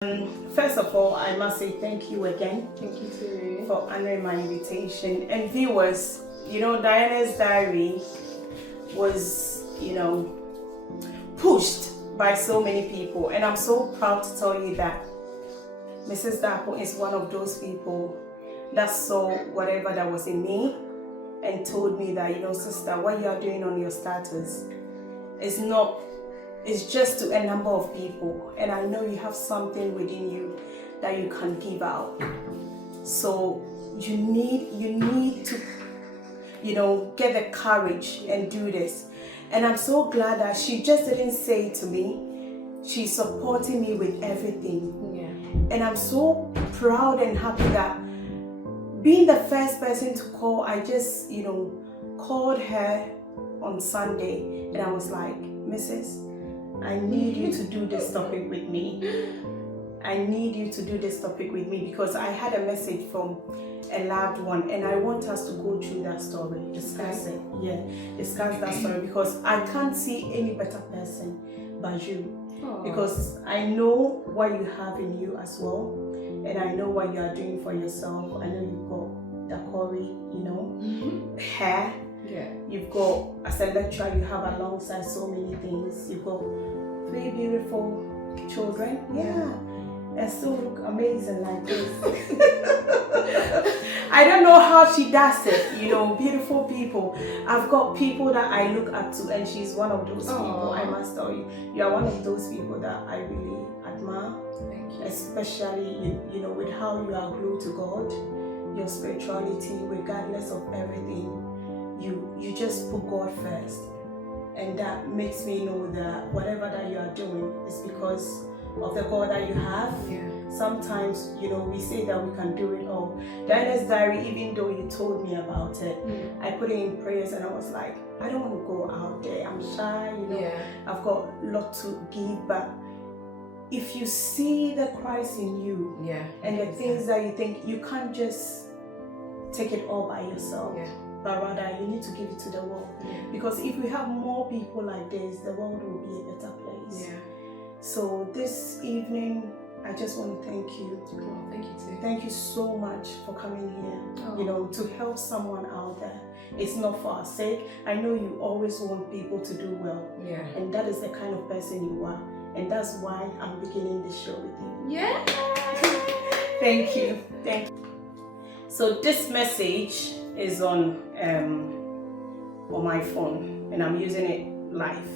First of all, I must say thank you again. Thank you too. For honoring my invitation. And viewers, Diana's Diary was, pushed by so many people. And I'm so proud to tell you that Mrs. Dapo is one of those people that saw whatever that was in me and told me that, sister, what you are doing on your status it's just to a number of people, and I know you have something within you that you can give out. So you need to, get the courage and do this. And I'm so glad that she just didn't say it to me. She's supporting me with everything. Yeah. And I'm so proud and happy that being the first person to call, I just, called her on Sunday, and I was like, Mrs., I need you to do this topic with me. I need you to do this topic with me because I had a message from a loved one and I want us to go through that story, discuss it. Yeah, discuss that story because I can't see any better person but you. Aww. Because I know what you have in you as well, and I know what you are doing for yourself. I know you've got the Corey, hair. Yeah. You've got, as a lecturer, you have alongside so many things. You've got 3 beautiful children. Yeah. And still look amazing like this. I don't know how she does it, beautiful people. I've got people that I look up to, and she's one of those people. I must tell you, you are one of those people that I really admire. Thank you. Especially, with how you are glued to God, your spirituality, regardless of everything. You just put God first, and that makes me know that whatever that you are doing is because of the God that you have. Yeah. Sometimes, we say that we can do it all. Diana's Diary, even though you told me about it, I put it in prayers and I was like, I don't want to go out there. I'm shy, Yeah. I've got a lot to give, but if you see the Christ in you, Yeah. and the things that you think, you can't just take it all by yourself. Yeah. But rather you need to give it to the world. Yeah. Because if we have more people like this, the world will be a better place. Yeah. So this evening, I just want to thank you. Oh, thank you too. Thank you so much for coming here, Oh. to help someone out there. It's not for our sake. I know you always want people to do well. Yeah. And that is the kind of person you are. And that's why I'm beginning this show with you. Yeah. Thank you. Thank you. So this message is on my phone, and I'm using it live.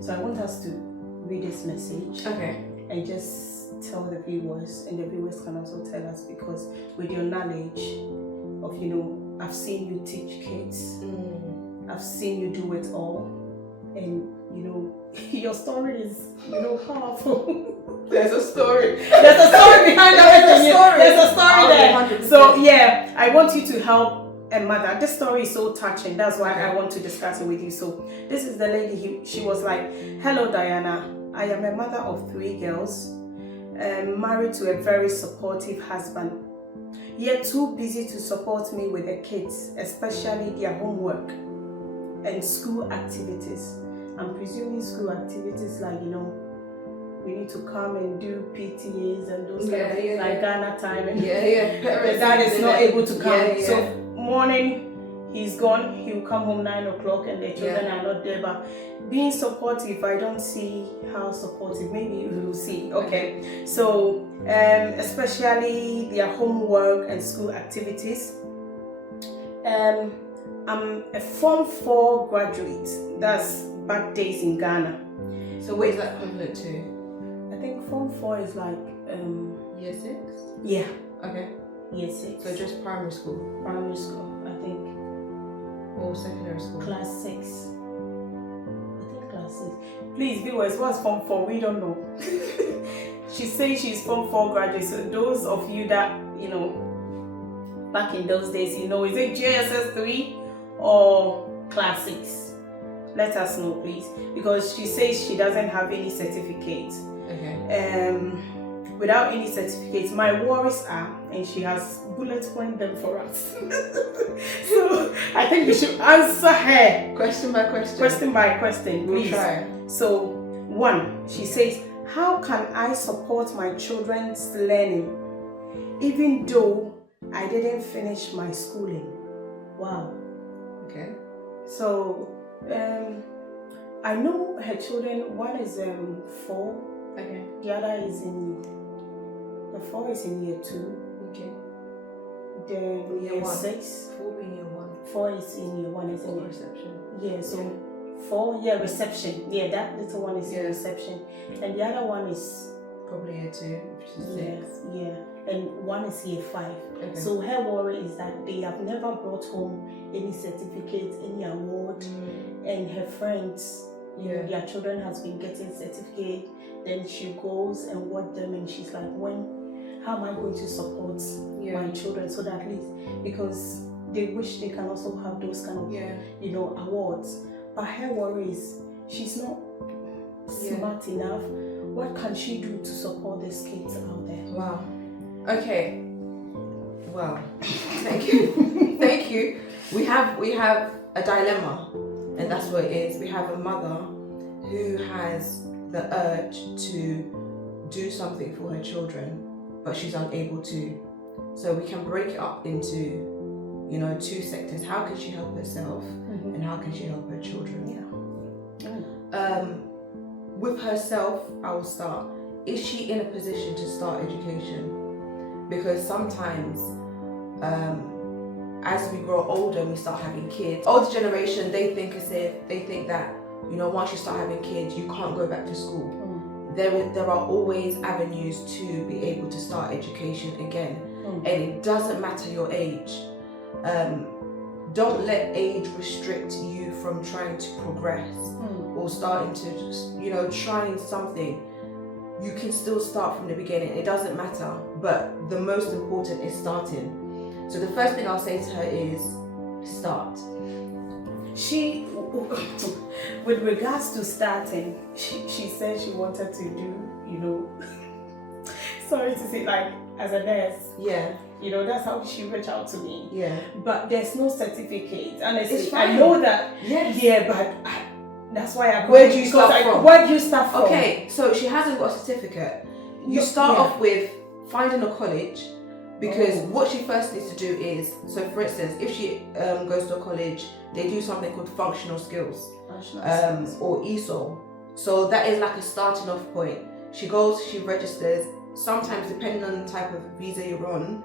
So I want us to read this message. Okay. And just tell the viewers, and the viewers can also tell us, because with your knowledge of, I've seen you teach kids, I've seen you do it all, and your story is, powerful. There's a story. There's a story behind everything. There's a story there. 100%. So yeah, I want you to help a mother. This story is so touching. That's why I want to discuss it with you. So this is the lady. She was like, "Hello, Diana. I am a mother of 3 girls, married to a very supportive husband. Yet too busy to support me with the kids, especially their homework and school activities. I'm presuming school activities like, we need to come and do PTAs and those kind of things, like Ghana time. And the dad is not able to come. Yeah. So morning, he's gone. He'll come home 9 o'clock and the children are not there. But being supportive, I don't see how supportive. Maybe you will see. Okay. So especially their homework and school activities. I'm a Form 4 graduate. That's back days in Ghana. So what is that equivalent to? I think Form 4 is like Year 6? yeah, Okay. year 6. So just primary school primary school, I think. or secondary school? Class 6. I think class 6. Please, viewers, what's Form 4? We don't know. She says she's Form 4 graduate. So those of you that, back in those days, is it JSS 3 or class 6? Let us know, please. Because she says she doesn't have any certificates. Okay. Without any certificates, my worries are, and she has bullet point them for us. So I think we should answer her Question by question. question by question, We'll please. try. So 1, she says, how can I support my children's learning even though I didn't finish my schooling? Wow. Okay. So, I know her children, one is 4, Okay. the other is the 4 is in year 2, Okay. then Year year 1. 6, 4 being year 1. 4 is in year 1, isn't Or it? reception. Yeah, so 4, yeah, reception. Yeah, that little one is in Yeah. reception. And the other one is, Probably year 2, which is 6. yeah, and one is year 5. Okay. So her worry is that they have never brought home any certificate, any award, and her friends, you know, their children has been getting certificate. Then she goes and watch them, and she's like, how am I going to support my children so that at least, because they wish they can also have those kind of you know, awards. But her worry is she's not smart enough. What can she do to support these kids out there? Wow. Okay. Wow. Thank you. Thank you. We have a dilemma, and that's what it is. We have a mother who has the urge to do something for her children, but she's unable to. So we can break it up into, you know, 2 sectors. How can she help herself, and how can she help her children? With herself, I will start. Is she in a position to start education? Because sometimes, as we grow older and we start having kids, older generation, they think that, you know, once you start having kids, you can't go back to school. There are always avenues to be able to start education again, and it doesn't matter your age. Don't let age restrict you from trying to progress or starting to just, you know, trying something. You can still start from the beginning. It doesn't matter, but the most important is starting. So the first thing I'll say to her is start. She, with regards to starting, she said she wanted to do, you know, sorry to say, like, as a nurse. Yeah. You know, that's how she reached out to me. Yeah. But there's no certificate. Honestly, It's fine. I know that. Yes. Yeah, but that's why I. Where do you start from? Where do you start from? Okay, so she hasn't got a certificate. You start off with finding a college, because what she first needs to do is, so for instance, if she goes to a college, they do something called functional skills, or ESOL. So that is like a starting off point. She goes, she registers. Sometimes, depending on the type of visa you're on,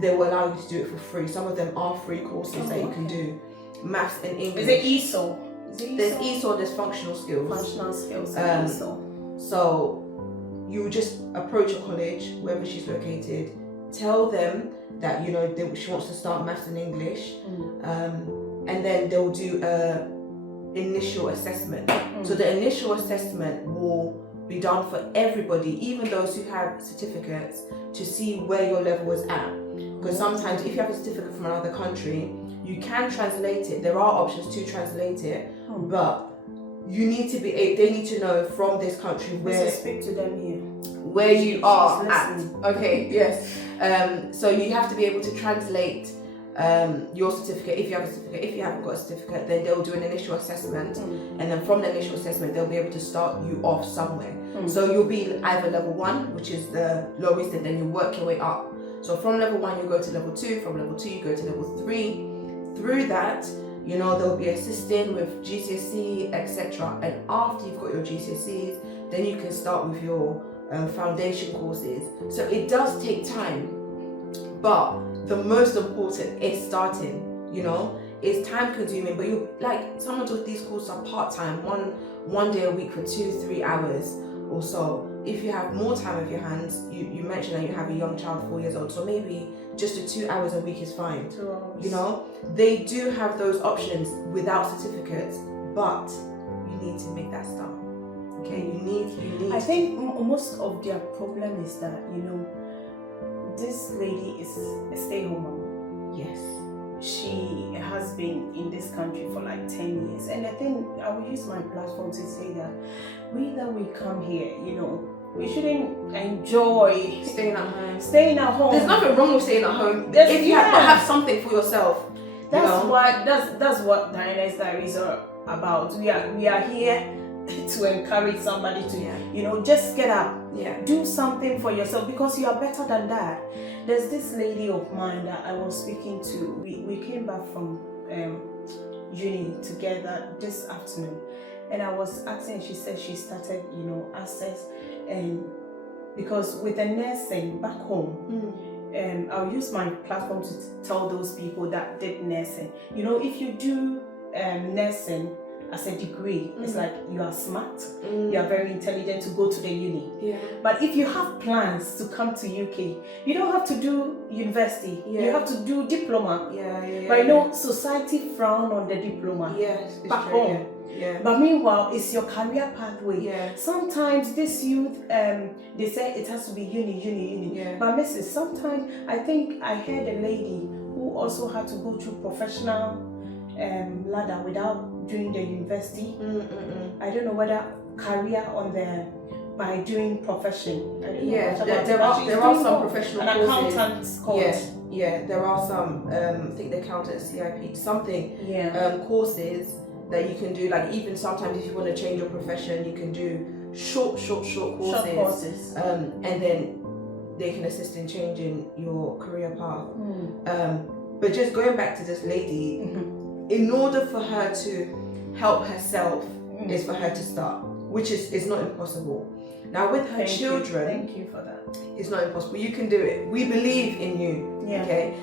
they will allow you to do it for free. Some of them are free courses that you can do. Maths and English. Is it ESOL? There's ESOL, there's functional skills. Functional skills and ESOL. So you just approach a college, wherever she's located, tell them that, you know, she wants to start maths and English, and then they'll do a initial assessment. So the initial assessment will be done for everybody, even those who have certificates, to see where your level is at. Because sometimes if you have a certificate from another country, you can translate it. There are options to translate it, but you need to be. They need to know from this country where. Speak to them here. Where you are at. listening. Okay. Yes. So you have to be able to translate your certificate, if you have a certificate. If you haven't got a certificate, then they'll do an initial assessment, and then from the initial assessment, they'll be able to start you off somewhere. So you'll be either level 1, which is the lowest, and then you work your way up. So from level 1, you go to level 2. From level 2, you go to level 3. Through that, you know, they'll be assisting with GCSE, etc. And after you've got your GCSEs, then you can start with your foundation courses. So it does take time, but the most important is starting. You know, it's time consuming, but you, like, some of these courses are part-time, one day a week for 2-3 hours or so. If you have more time of your hands, you mentioned that you have a young child, 4 years old, so maybe just the 2 hours a week is fine. 2 hours. You know, they do have those options without certificates, but you need to make that start. Okay, you need. I think most of their problem is that, you know, this lady is a stay-home mom. Yes. She has been in this country for like 10 years. And I think I will use my platform to say that we come here, you know, we shouldn't enjoy Staying at home. There's nothing wrong with staying at home if you have something for yourself. That's what Diana's Diaries are about. We are here to encourage somebody to, Yeah. you know, just get up. Yeah. Do something for yourself because you are better than that. There's this lady of mine that I was speaking to. We came back from uni together this afternoon, and I was asking. She said she started, you know, Access, and because with the nursing back home, I'll use my platform to tell those people that did nursing. You know, if you do nursing as a degree, it's like you are smart, you are very intelligent to go to the uni. Yeah. But if you have plans to come to UK, you don't have to do university. You have to do diploma. But you know, society frown on the diploma. Yes, it's back true, home. Yeah. But meanwhile, it's your career pathway. Yeah. Sometimes this youth, they say it has to be uni. Yeah. But Mrs., sometimes I think I heard a lady who also had to go through professional ladder without doing the university. I don't know whether career on the by doing profession. I don't know Yeah, much about there it, but are she's there are doing some what? professional An courses. accountant's course. Yeah, there are some. I think the accountant, CIP, something. Courses that you can do. Like even sometimes if you want to change your profession, you can do short courses. Short courses. And then they can assist in changing your career path. But just going back to this lady, in order for her to help herself, is for her to start, which is not impossible. Now with her children, thank you for that. it's not impossible. You can do it. We believe in you. Yeah. Okay.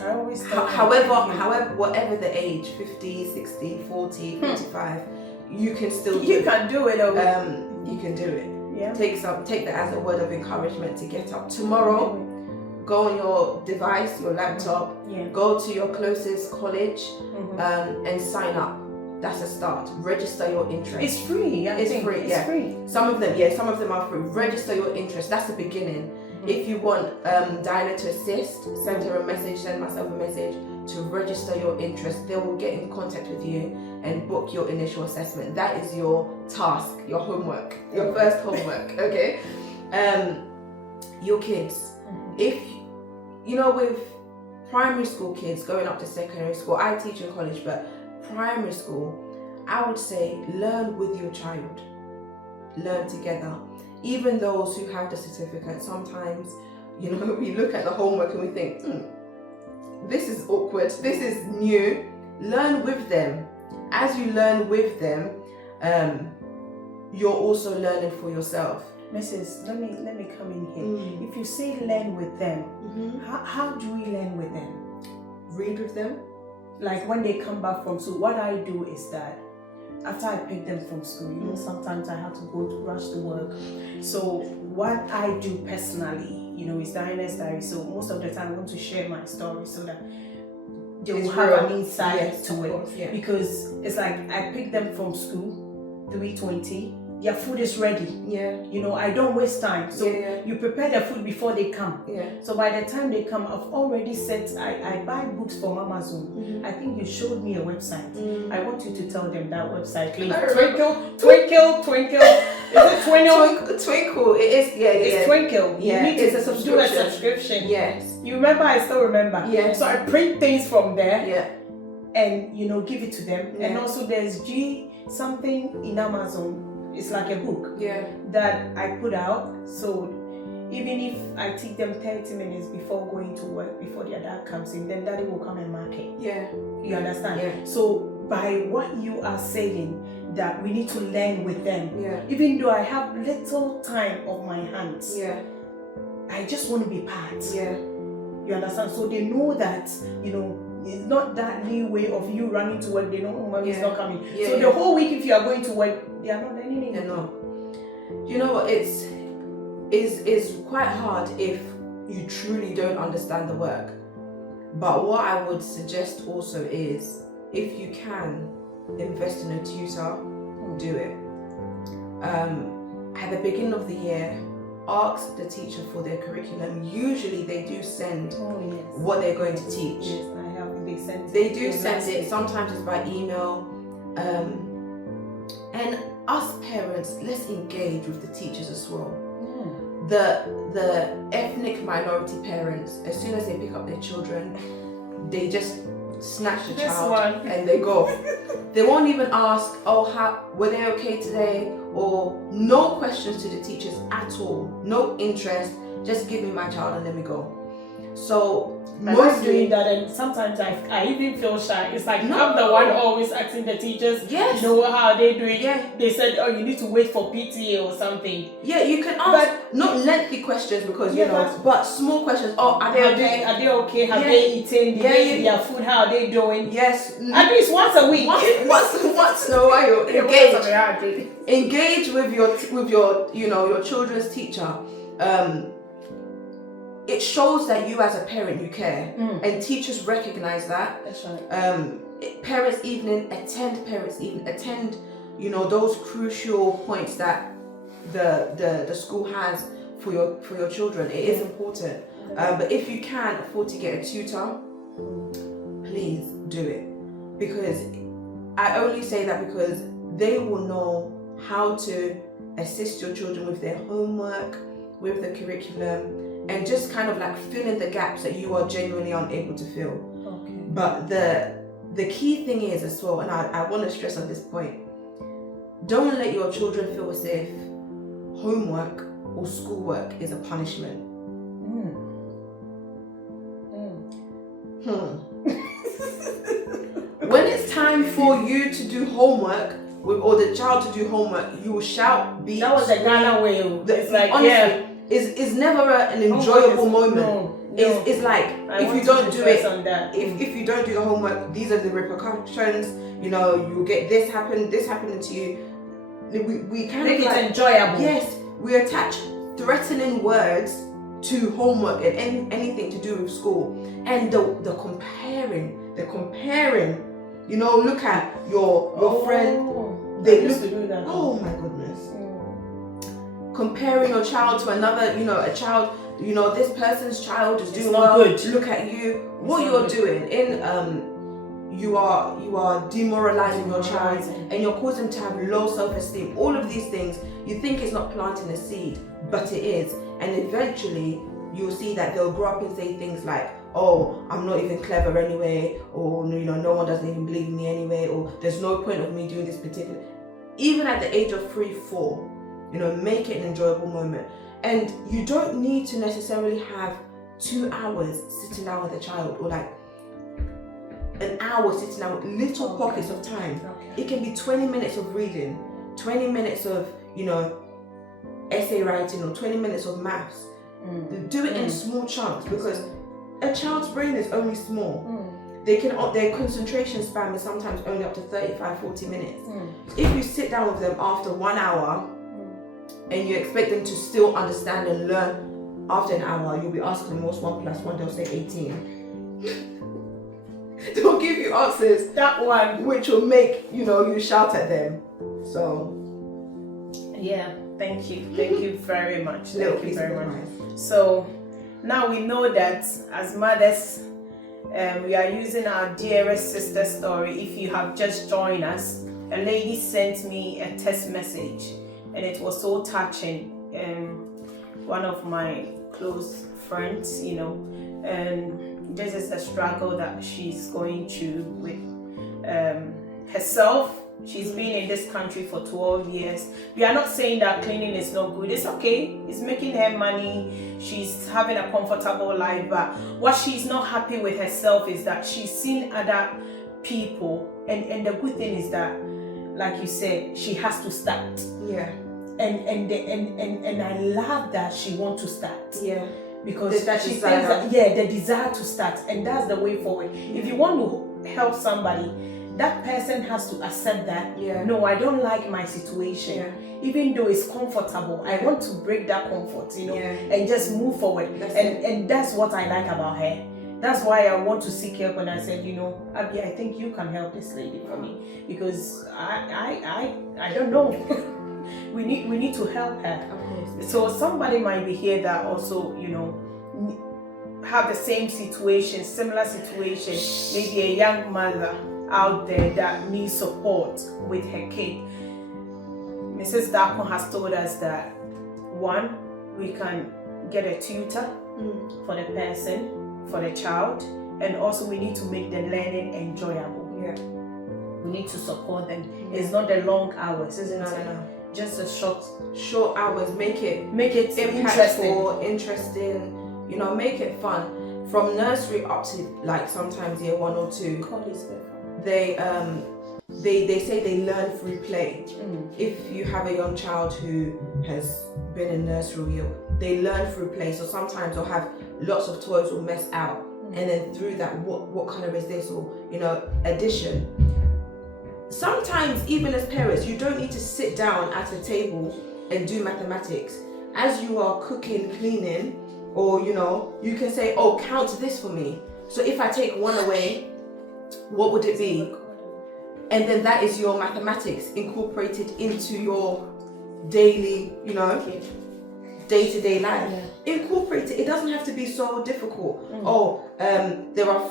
I always tell them, However, whatever the age, 50, 60, 40, 45, you can still do you it. can do it. You can do it. Yeah. Take that as a word of encouragement to get up tomorrow. Go on your device, your laptop. Yeah. Go to your closest college and sign up. That's a start. Register your interest. It's free. It's free. It's free. Some of them are free. Register your interest. That's the beginning. If you want Diana to assist, send her a message, send myself a message to register your interest. They will get in contact with you and book your initial assessment. That is your task, your homework, your first homework, okay? Your kids. If, you know, with primary school kids going up to secondary school, I teach in college, but primary school, I would say learn with your child. Learn together. Even those who have the certificate, sometimes, you know, we look at the homework and we think, this is awkward, this is new. Learn with them. As you learn with them, you're also learning for yourself. Mrs., let me come in here. If you say learn with them, how do we learn with them? Read with them. Like when they come back from school, what I do is that after I pick them from school, you know, sometimes I have to go to rush to work. So what I do personally, you know, is Diana's diary. So most of the time I want to share my story so that they will have an insight to it. Because it's like I pick them from school, 3:20. Their food is ready. You know, I don't waste time. So you prepare their food before they come. So by the time they come, I've already set, I buy books from Amazon. I think you showed me a website. I want you to tell them that website, please. Twinkle. Is it Twinkle? Twinkle. It is, It's Twinkle. Yeah, You need it's to a subscription. do a subscription. Yes. You remember? I still remember. Yes. So I print things from there. Yeah. And, you know, give it to them. And also there's something in Amazon. It's like a book that I put out. So even if I take them 30 minutes before going to work, before their dad comes in, then daddy will come and mark it. You understand? So by what you are saying, that we need to learn with them. Even though I have little time of my hands, I just want to be part. You understand? So they know that, you know, it's not that new way of you running to work. They know mommy's not coming. So the whole week, if you are going to work, they are not learning anything. You know what? It's quite hard if you truly don't understand the work. But what I would suggest also is, if you can invest in a tutor, do it. At the beginning of the year, ask the teacher for their curriculum. Usually they do send what they're going to teach. Yes, I have. They do send it. Sometimes it's by email. And us parents, let's engage with the teachers as well. The ethnic minority parents, as soon as they pick up their children, they just snatch the This child one. and they go. They won't even ask, oh, how were they okay today? Or no questions to the teachers at all. No interest. Just give me my child and let me go. So I like doing that, and sometimes I even feel shy. It's like No. I'm the one always asking the teachers, Yes. you know, how they doing. Yeah. They said, oh, you need to wait for PTA or something. Yeah, you can ask not lengthy questions because Yeah, you know, but small questions. Oh, are they okay? Are they okay? Have Yeah. they eaten? Did Yeah, they yeah. eat their food? How are they doing? Yes. At least once a week. Once in a while, Yeah, engage. once a week. Engage with your you know, your children's teacher. It shows that you as a parent you care, and teachers recognize that. That's right. Parents' evening, attend, you know, those crucial points that the school has for your children. It is important. But if you can afford to get a tutor, please do it, because I only say that because they will know how to assist your children with their homework, with the curriculum, and just kind of like fill in the gaps that you are genuinely unable to fill. Okay. But the key thing is as well, and I want to stress on this point, don't let your children feel as if homework or schoolwork is a punishment. When it's time for you to do homework, or the child to do homework, you will shout, beat. That was the Ghana way. It's like, honestly, yeah. It's never an enjoyable moment. No. It's like, if you don't do it, if you don't do the homework, these are the repercussions. You know, you get this happening to you. We kind Make of it enjoyable. Yes, we attach threatening words to homework and anything to do with school, and the comparing. You know, look at your friend. They used to do that. Oh my goodness. Comparing your child to another, you know, a child, you know, this person's child is doing well. Good. Look at you. What you're doing you are demoralizing your child, and you're causing them to have low self-esteem. All of these things, you think it's not planting a seed, but it is. And eventually you'll see that they'll grow up and say things like, oh, I'm not even clever anyway, or you know, no one doesn't even believe in me anyway, or there's no point of me doing this particular. Even at the age of 3-4, you know, make it an enjoyable moment. And you don't need to necessarily have 2 hours sitting down with a child, or like an hour sitting down with little pockets of time. It can be 20 minutes of reading, 20 minutes of, you know, essay writing, or 20 minutes of maths. Do it in small chunks, because a child's brain is only small. Their concentration span is sometimes only up to 35-40 minutes. If you sit down with them after 1 hour and you expect them to still understand and learn after an hour, you'll be asking them what's 1 + 1, they'll say 18. They'll give you answers That one. which will make, you know, you shout at them. So Yeah, thank you very much. little Thank you piece very of much. advice. So now we know that as mothers, we are using our dearest sister story. If you have just joined us, a lady sent me a text message, and it was so touching. One of my close friends, you know, and this is a struggle that she's going through with herself. She's been in this country for 12 years. We are not saying that cleaning is not good. It's okay. It's making her money. She's having a comfortable life. But what she's not happy with herself is that she's seen other people. And the good thing is that, like you said, she has to start. Yeah. And I love that she wants to start. Yeah. Because The she desire. thinks that, the desire to start, and that's the way forward. If you want to help somebody, that person has to accept that, no, I don't like my situation. Even though it's comfortable, I want to break that comfort, you know, and just move forward. And that's what I like about her. That's why I want to seek help. And I said, you know, Abby, I think you can help this lady for me, because I don't know. we need to help her. Of course. So somebody might be here that also, you know, have the same situation, similar situation, maybe a young mother out there that needs support with her kid. Mrs. Darko has told us that, one, we can get a tutor for the person, for the child, and also we need to make the learning enjoyable. Yeah. We need to support them. It's not the long hours, isn't No, it? no. Just a Short hours. Make it interesting. interesting. You know, make it fun. From nursery up to like sometimes year 1 or 2, they say they learn through play. If you have a young child who has been in nursery, they learn through play. So sometimes they'll have lots of toys will mess out, and then through that, what color is this, or addition. Sometimes even as parents, you don't need to sit down at a table and do mathematics. As you are cooking, cleaning, or you can say, oh, count this for me. So if I take 1 away, what would it be? And then that is your mathematics incorporated into your daily, day-to-day life. Incorporate it. It doesn't have to be so difficult. There are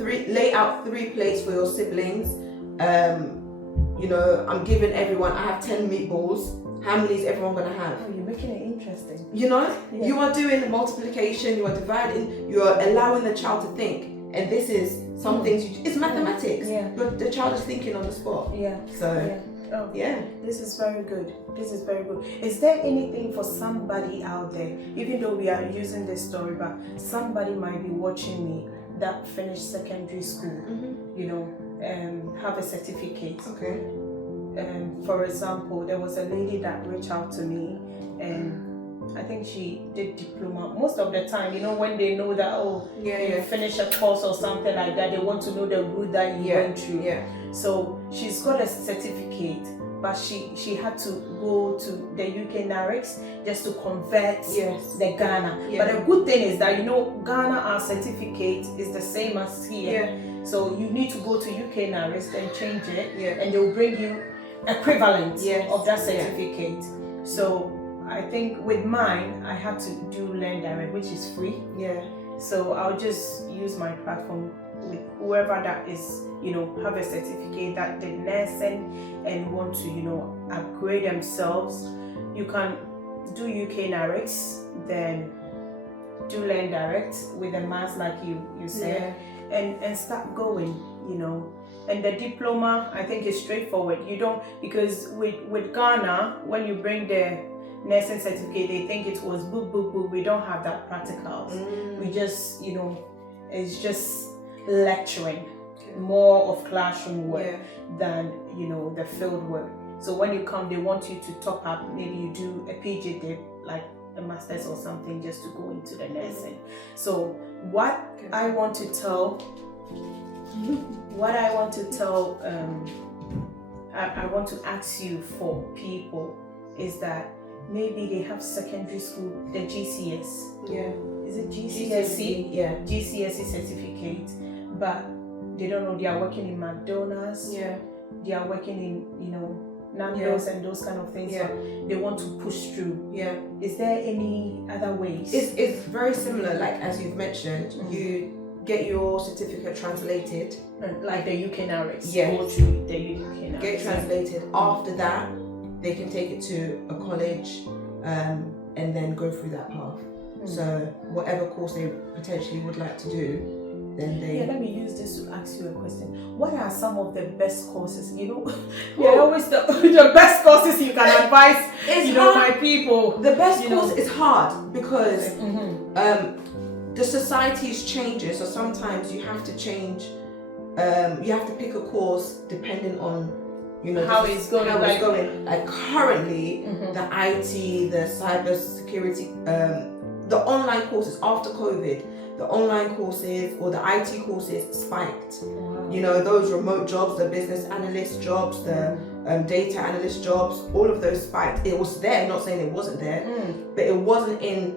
lay out 3 plates for your siblings. I'm giving everyone, I have 10 meatballs. How many is everyone going to have? Oh, you're making it interesting. You are doing multiplication, you are dividing, you are allowing the child to think. And this is some things, it's mathematics. But the child is thinking on the spot. This is very good. Is there anything for somebody out there, even though we are using this story, but somebody might be watching me that finished secondary school, have a certificate. Okay. For example, there was a lady that reached out to me, and I think she did diploma. Most of the time, when they know that you finish a course or something like that, they want to know the route that you went through. So she's got a certificate, but she had to go to the UK NARICS just to convert the Ghana. But the good thing is that Ghana, our certificate is the same as here. So you need to go to UK NARICS and change it, and they'll bring you equivalent of that certificate. So I think with mine, I had to do Learn Direct, which is free. So I'll just use my platform with whoever that is, have a certificate that did nursing and want to, upgrade themselves. You can do UK NARICS, then do Learn Direct with a mass like you said, and start going, And the diploma, I think, is straightforward. You don't, because with Ghana, when you bring the nursing certificate, they think it was boop, boop, boop. We don't have that practicals. We just, it's just lecturing, more of classroom work than, the field work. So when you come, they want you to top up. Maybe you do a PG dip, like a master's or something, just to go into the nursing. So what I want to tell, I want to ask you for people is that maybe they have secondary school, the GCS. Is it GCSE? GCSE certificate, but they don't know, they are working in McDonald's. They are working in, Nando's and those kind of things. They want to push through. Is there any other ways? It's very similar, like as you've mentioned, you get your certificate translated. Like the UK NARICS. Go through the UK NARICS. Get translated. After that, they can take it to a college and then go through that path. So whatever course they potentially would like to do, then they... let me use this to ask you a question. What are some of the best courses? Always the best courses you can advise, my people. The best course is hard because the society is changing, so sometimes you have to change, you have to pick a course depending on how it's going. Like currently, the IT, the cyber security, the online courses after COVID, the online courses or the IT courses spiked. Wow. Those remote jobs, the business analyst jobs, the data analyst jobs, all of those spiked. It was there, not saying it wasn't there, but it wasn't in,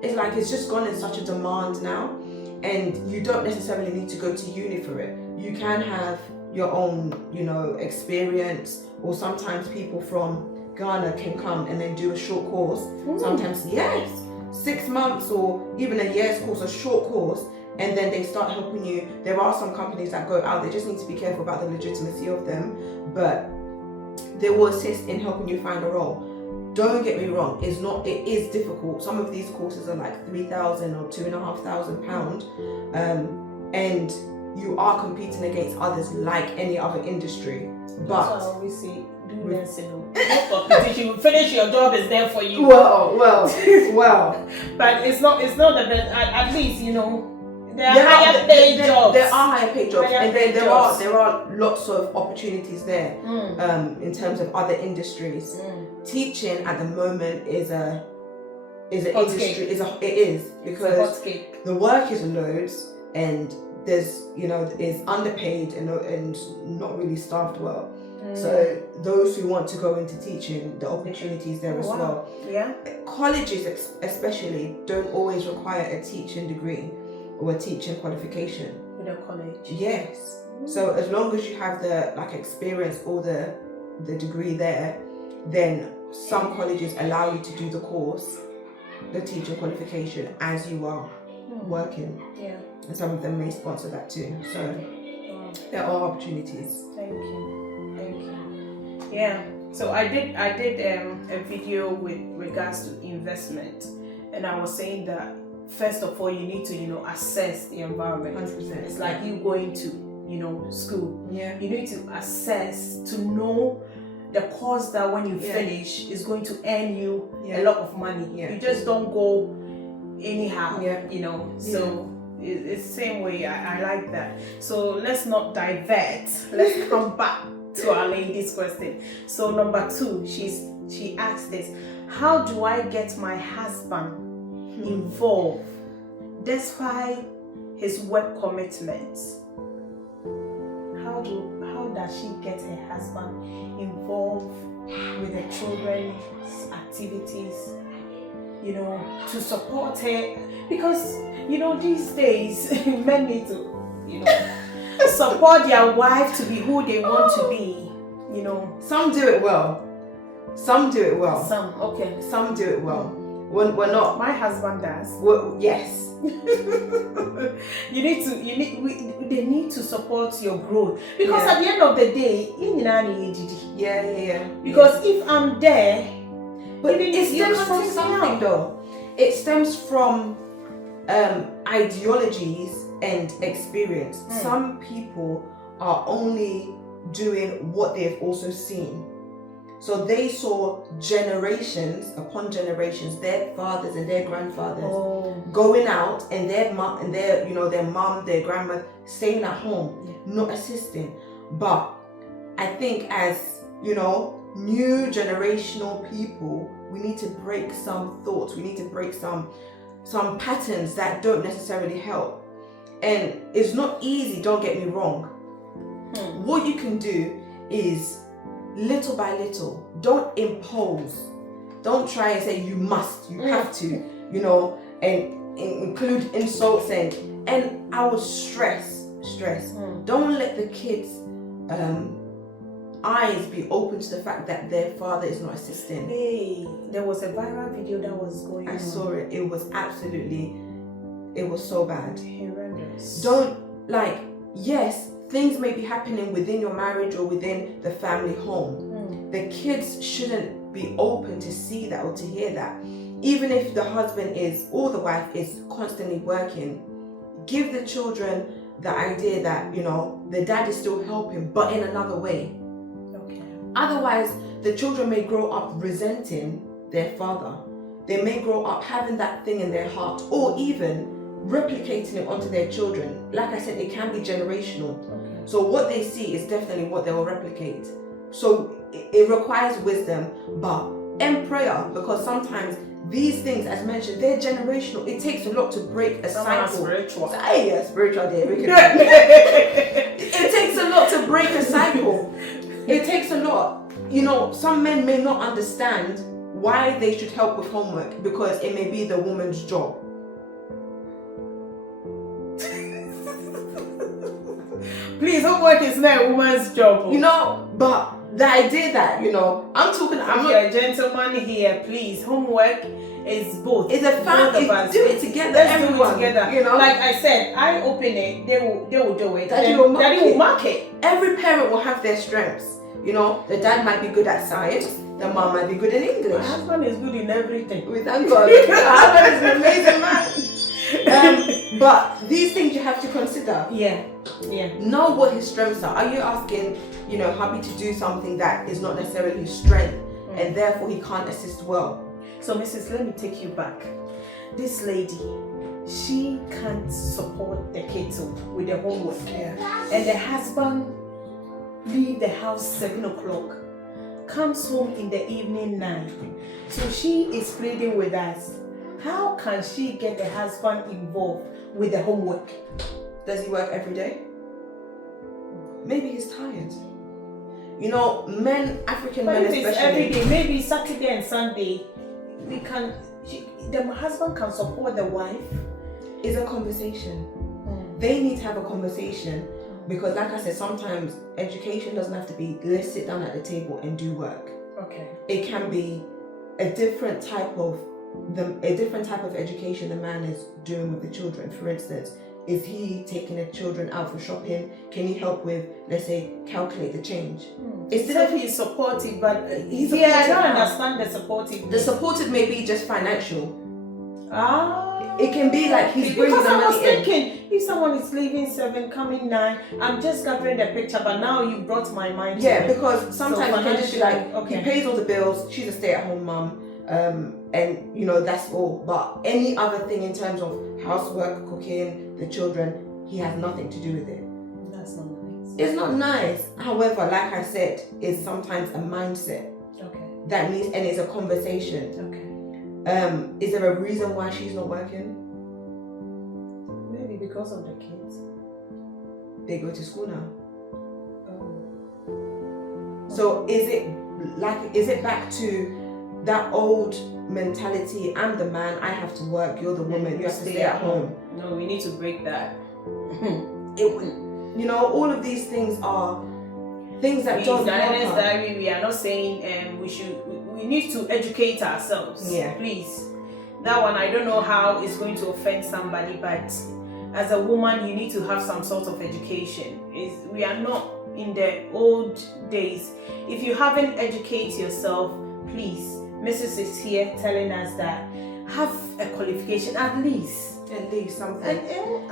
it's like it's just gone in such a demand now, and you don't necessarily need to go to uni for it. You can have your own, experience, or sometimes people from Ghana can come and then do a short course. Sometimes, 6 months or even a year's course, a short course, and then they start helping you. There are some companies that go out, they just need to be careful about the legitimacy of them, but they will assist in helping you find a role. don't get me wrong, it is difficult. Some of these courses are like £3,000 or £2,500, and you are competing against others like any other industry. But that's why I always say, do nursing. No competition. Finish your job is there for you. well. But it's not the best. At least there are higher paid jobs. There are higher paid jobs, and there are lots of opportunities there. In terms of other industries. Teaching at the moment is an industry. It is because the work is loads, and there's is underpaid and not really staffed well. So those who want to go into teaching, the opportunities there as well. Yeah. Colleges especially don't always require a teaching degree or a teaching qualification. With a college. Yes. So as long as you have the experience or the degree there, then some colleges allow you to do the course, the teaching qualification, as you are working. Yeah. And some of them may sponsor that too. So there are opportunities. Thank you. Yeah. So I did a video with regards to investment, and I was saying that first of all you need to assess the environment. 100%. It's like you going to school. Yeah. You need to assess to know the course that when you finish is going to earn you a lot of money. Yeah. You just don't go anyhow. Yeah. So it's the same way. I like that. So let's not divert. Let's come back to our lady's question. So number 2, she asked this: how do I get my husband involved despite his work commitments? How does she get her husband involved with the children's activities, to support her? Because these days men need to support their wife to be who they want to be. Some do it well. Some do it well. Some do it well. We're not. My husband does. Yes. They need to support your growth, because at the end of the day, because if I'm there, but it stems from something though. It stems from ideologies and experience. Some people are only doing what they've also seen. So they saw generations upon generations, their fathers and their grandfathers going out, and their mom and their mom, their grandma staying at home, not assisting. But I think as new generational people, we need to break some thoughts. We need to break some patterns that don't necessarily help. And it's not easy, don't get me wrong. What you can do is little by little. Don't impose. Don't try and say you must, you have to, and include insults and I would stress. Don't let the kids' eyes be open to the fact that their father is not assisting. Hey, there was a viral video that was going on. I saw it. It was so bad. Horrendous. Yes, things may be happening within your marriage or within the family home. The kids shouldn't be open to see that or to hear that. Even if the husband or the wife is constantly working, give the children the idea that, the dad is still helping, but in another way. Okay. Otherwise, the children may grow up resenting their father. They may grow up having that thing in their heart, or even replicating it onto their children. Like I said, it can be generational. Okay. So what they see is definitely what they will replicate. So it requires wisdom, and prayer, because sometimes these things, as mentioned, they're generational. It takes a lot to break a cycle. Spiritual. Spiritual day. It takes a lot to break a cycle. It takes a lot. Some men may not understand why they should help with homework, because it may be the woman's job. Please, homework is not a woman's job. But the idea that, I'm not a gentleman here, please. Homework is both. It's a family. Do it together. Let's everyone, do it together. Like I said, I open it, they will do it. Daddy will mark it. Every parent will have their strengths. The dad might be good at science, the mom might be good in My English. husband is good in everything. We thank God. My husband is an amazing man. But these things you have to consider. Yeah. Know what his strengths are. Are you asking, hubby to do something that is not necessarily his strength, and therefore he can't assist well? So, Mrs., let me take you back. This lady, she can't support the kids with the homework. Yeah. And the husband leave the house 7 o'clock, comes home in the evening 9. So she is pleading with us. How can she get the husband involved with the homework? Does he work every day? Maybe he's tired. African But men if it's especially. every day, maybe Saturday and Sunday, the husband can support the wife. It's a conversation. They need to have a conversation, because like I said, sometimes education doesn't have to be let's sit down at the table and do work. Okay. It can be a different type of education the man is doing with the children. For instance, is he taking the children out for shopping? Can he help with, let's say, calculate the change? Instead of he's supportive, but I don't understand the supportive. The supportive may be just financial. Ah, it can be like he's bringing because the I was money in. thinking, if someone is leaving 7, coming 9, I'm just gathering the picture, but now you brought my mind to it. Because sometimes it can just be like, okay, he pays all the bills, she's a stay-at-home mum, and that's all. But any other thing in terms of housework, cooking, the children, he has nothing to do with it. That's not nice. It's not nice. However, like I said, it's sometimes a mindset that needs, and it's a conversation. Is there a reason why she's not working? Maybe because of the kids. They go to school now. So is it back to that old mentality? I'm the man, I have to work, you're the woman, you have to stay at home. No, we need to break that. All of these things are things that don't Diana's Diary, we are not saying we need to educate ourselves. Yeah. Please. That one, I don't know how it's going to offend somebody, but as a woman, you need to have some sort of education. We are not in the old days. If you haven't educated yourself, please, Mrs. is here telling us that have a qualification at least something.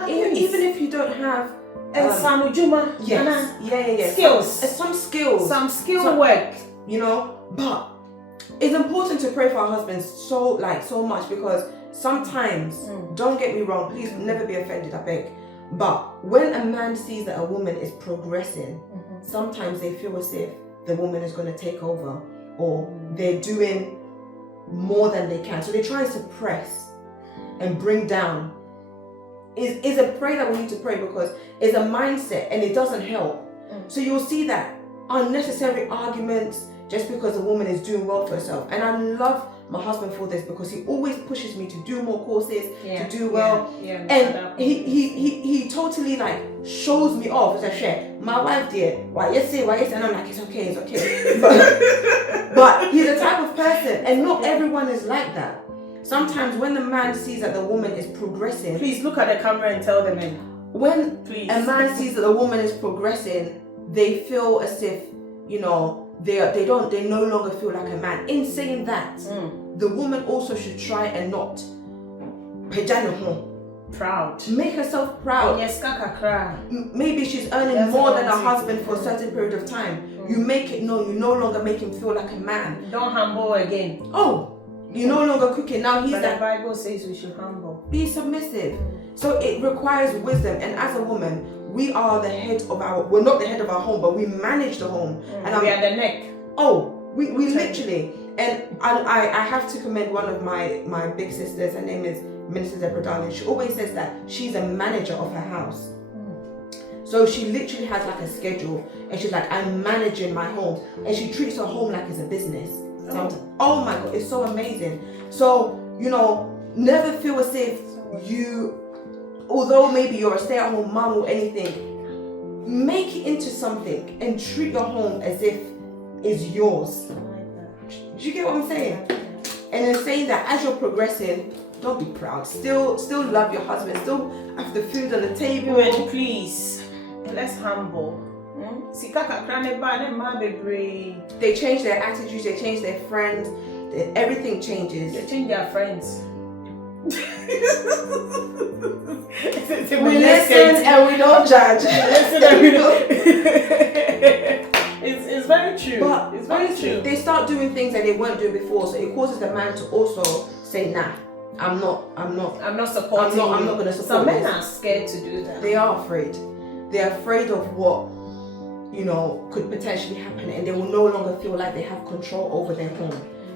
Even if you don't have Sanujuma, skills, some skill work, but it's important to pray for our husbands so much, because sometimes, don't get me wrong, please never be offended, I beg, but when a man sees that a woman is progressing, sometimes they feel as if the woman is going to take over, or they're doing more than they can, so they try and suppress and bring down. Is a prayer that we need to pray, because it's a mindset and it doesn't help. So you'll see that unnecessary arguments just because a woman is doing well for herself. And I love my husband for this, because he always pushes me to do more courses, to do well. And he totally shows me off as a chef. My wife did, why yes, and I'm like, it's okay. But he's the type of person, and not everyone is like that. Sometimes when the man sees that the woman is progressing, please look at the camera and tell them. When a man sees that the woman is progressing, they feel as if they no longer feel like a man. In saying that, the woman also should try and not proud. Make herself proud. Maybe she's earning more than her husband for a certain period of time. You make it known. You no longer make him feel like a man. Don't humble again. You're no longer cooking. Now but the Bible says we should humble. Be submissive. So it requires wisdom. And as a woman, we are the head of we're not the head of our home, but we manage the home. And we are the neck. We literally. And I have to commend one of my big sisters. Her name is Minister Deborah Darling. She always says that she's a manager of her house. So she literally has a schedule, and she's like, I'm managing my home. And she treats her home like it's a business. Oh my God, it's so amazing. So, never feel as if although maybe you're a stay-at-home mom or anything, make it into something and treat your home as if it's yours. Do you get what I'm saying? And in saying that, as you're progressing, don't be proud. Still love your husband. Still have the food on the table. Women, please, let's humble. Sika kakra ne ba ne ma bebre. They change their attitudes, they change their friends, everything changes. They change their friends. We listen and we don't judge. It's very true. But it's very true. They start doing things that they weren't doing before, so it causes the man to also say, nah, I'm not supporting. I'm not gonna support. Some men are scared to do that. They are afraid. They're afraid of what, could potentially happen, and they will no longer feel like they have control over their home.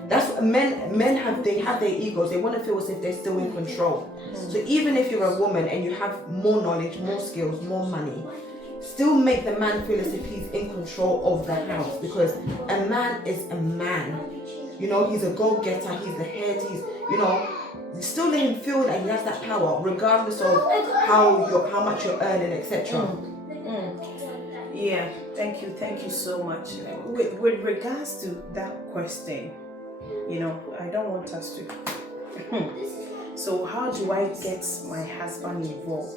That's what men have. They have their egos. They want to feel as if they're still in control. So even if you're a woman and you have more knowledge, more skills, more money, still make the man feel as if he's in control of the house, because a man is a man. He's a go-getter. He's the head. Still let him feel that he has that power, regardless of how much you're earning, etc. Yeah, thank you so much. With regards to that question, I don't want us to. So how do I get my husband involved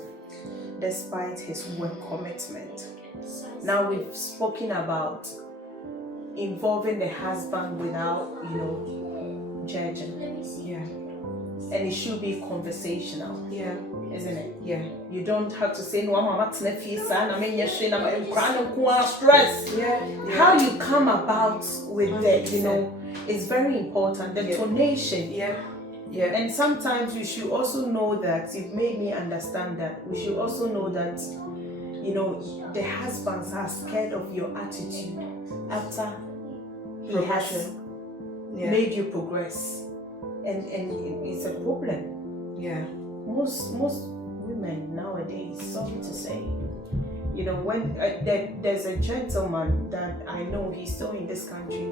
despite his work commitment? Now we've spoken about involving the husband without, judging. Yeah. And it should be conversational. Yeah. Isn't it? Yeah. You don't have to say, no, I'm not stress. Yeah. How you come about with that, is very important. The tonation. Yeah. Yeah. And sometimes we should also know that, you've made me understand that, we should also know that, the husbands are scared of your attitude after he has made you progress. And it's a problem. Yeah. Most women nowadays, sorry to say, when there's a gentleman that I know, he's still in this country.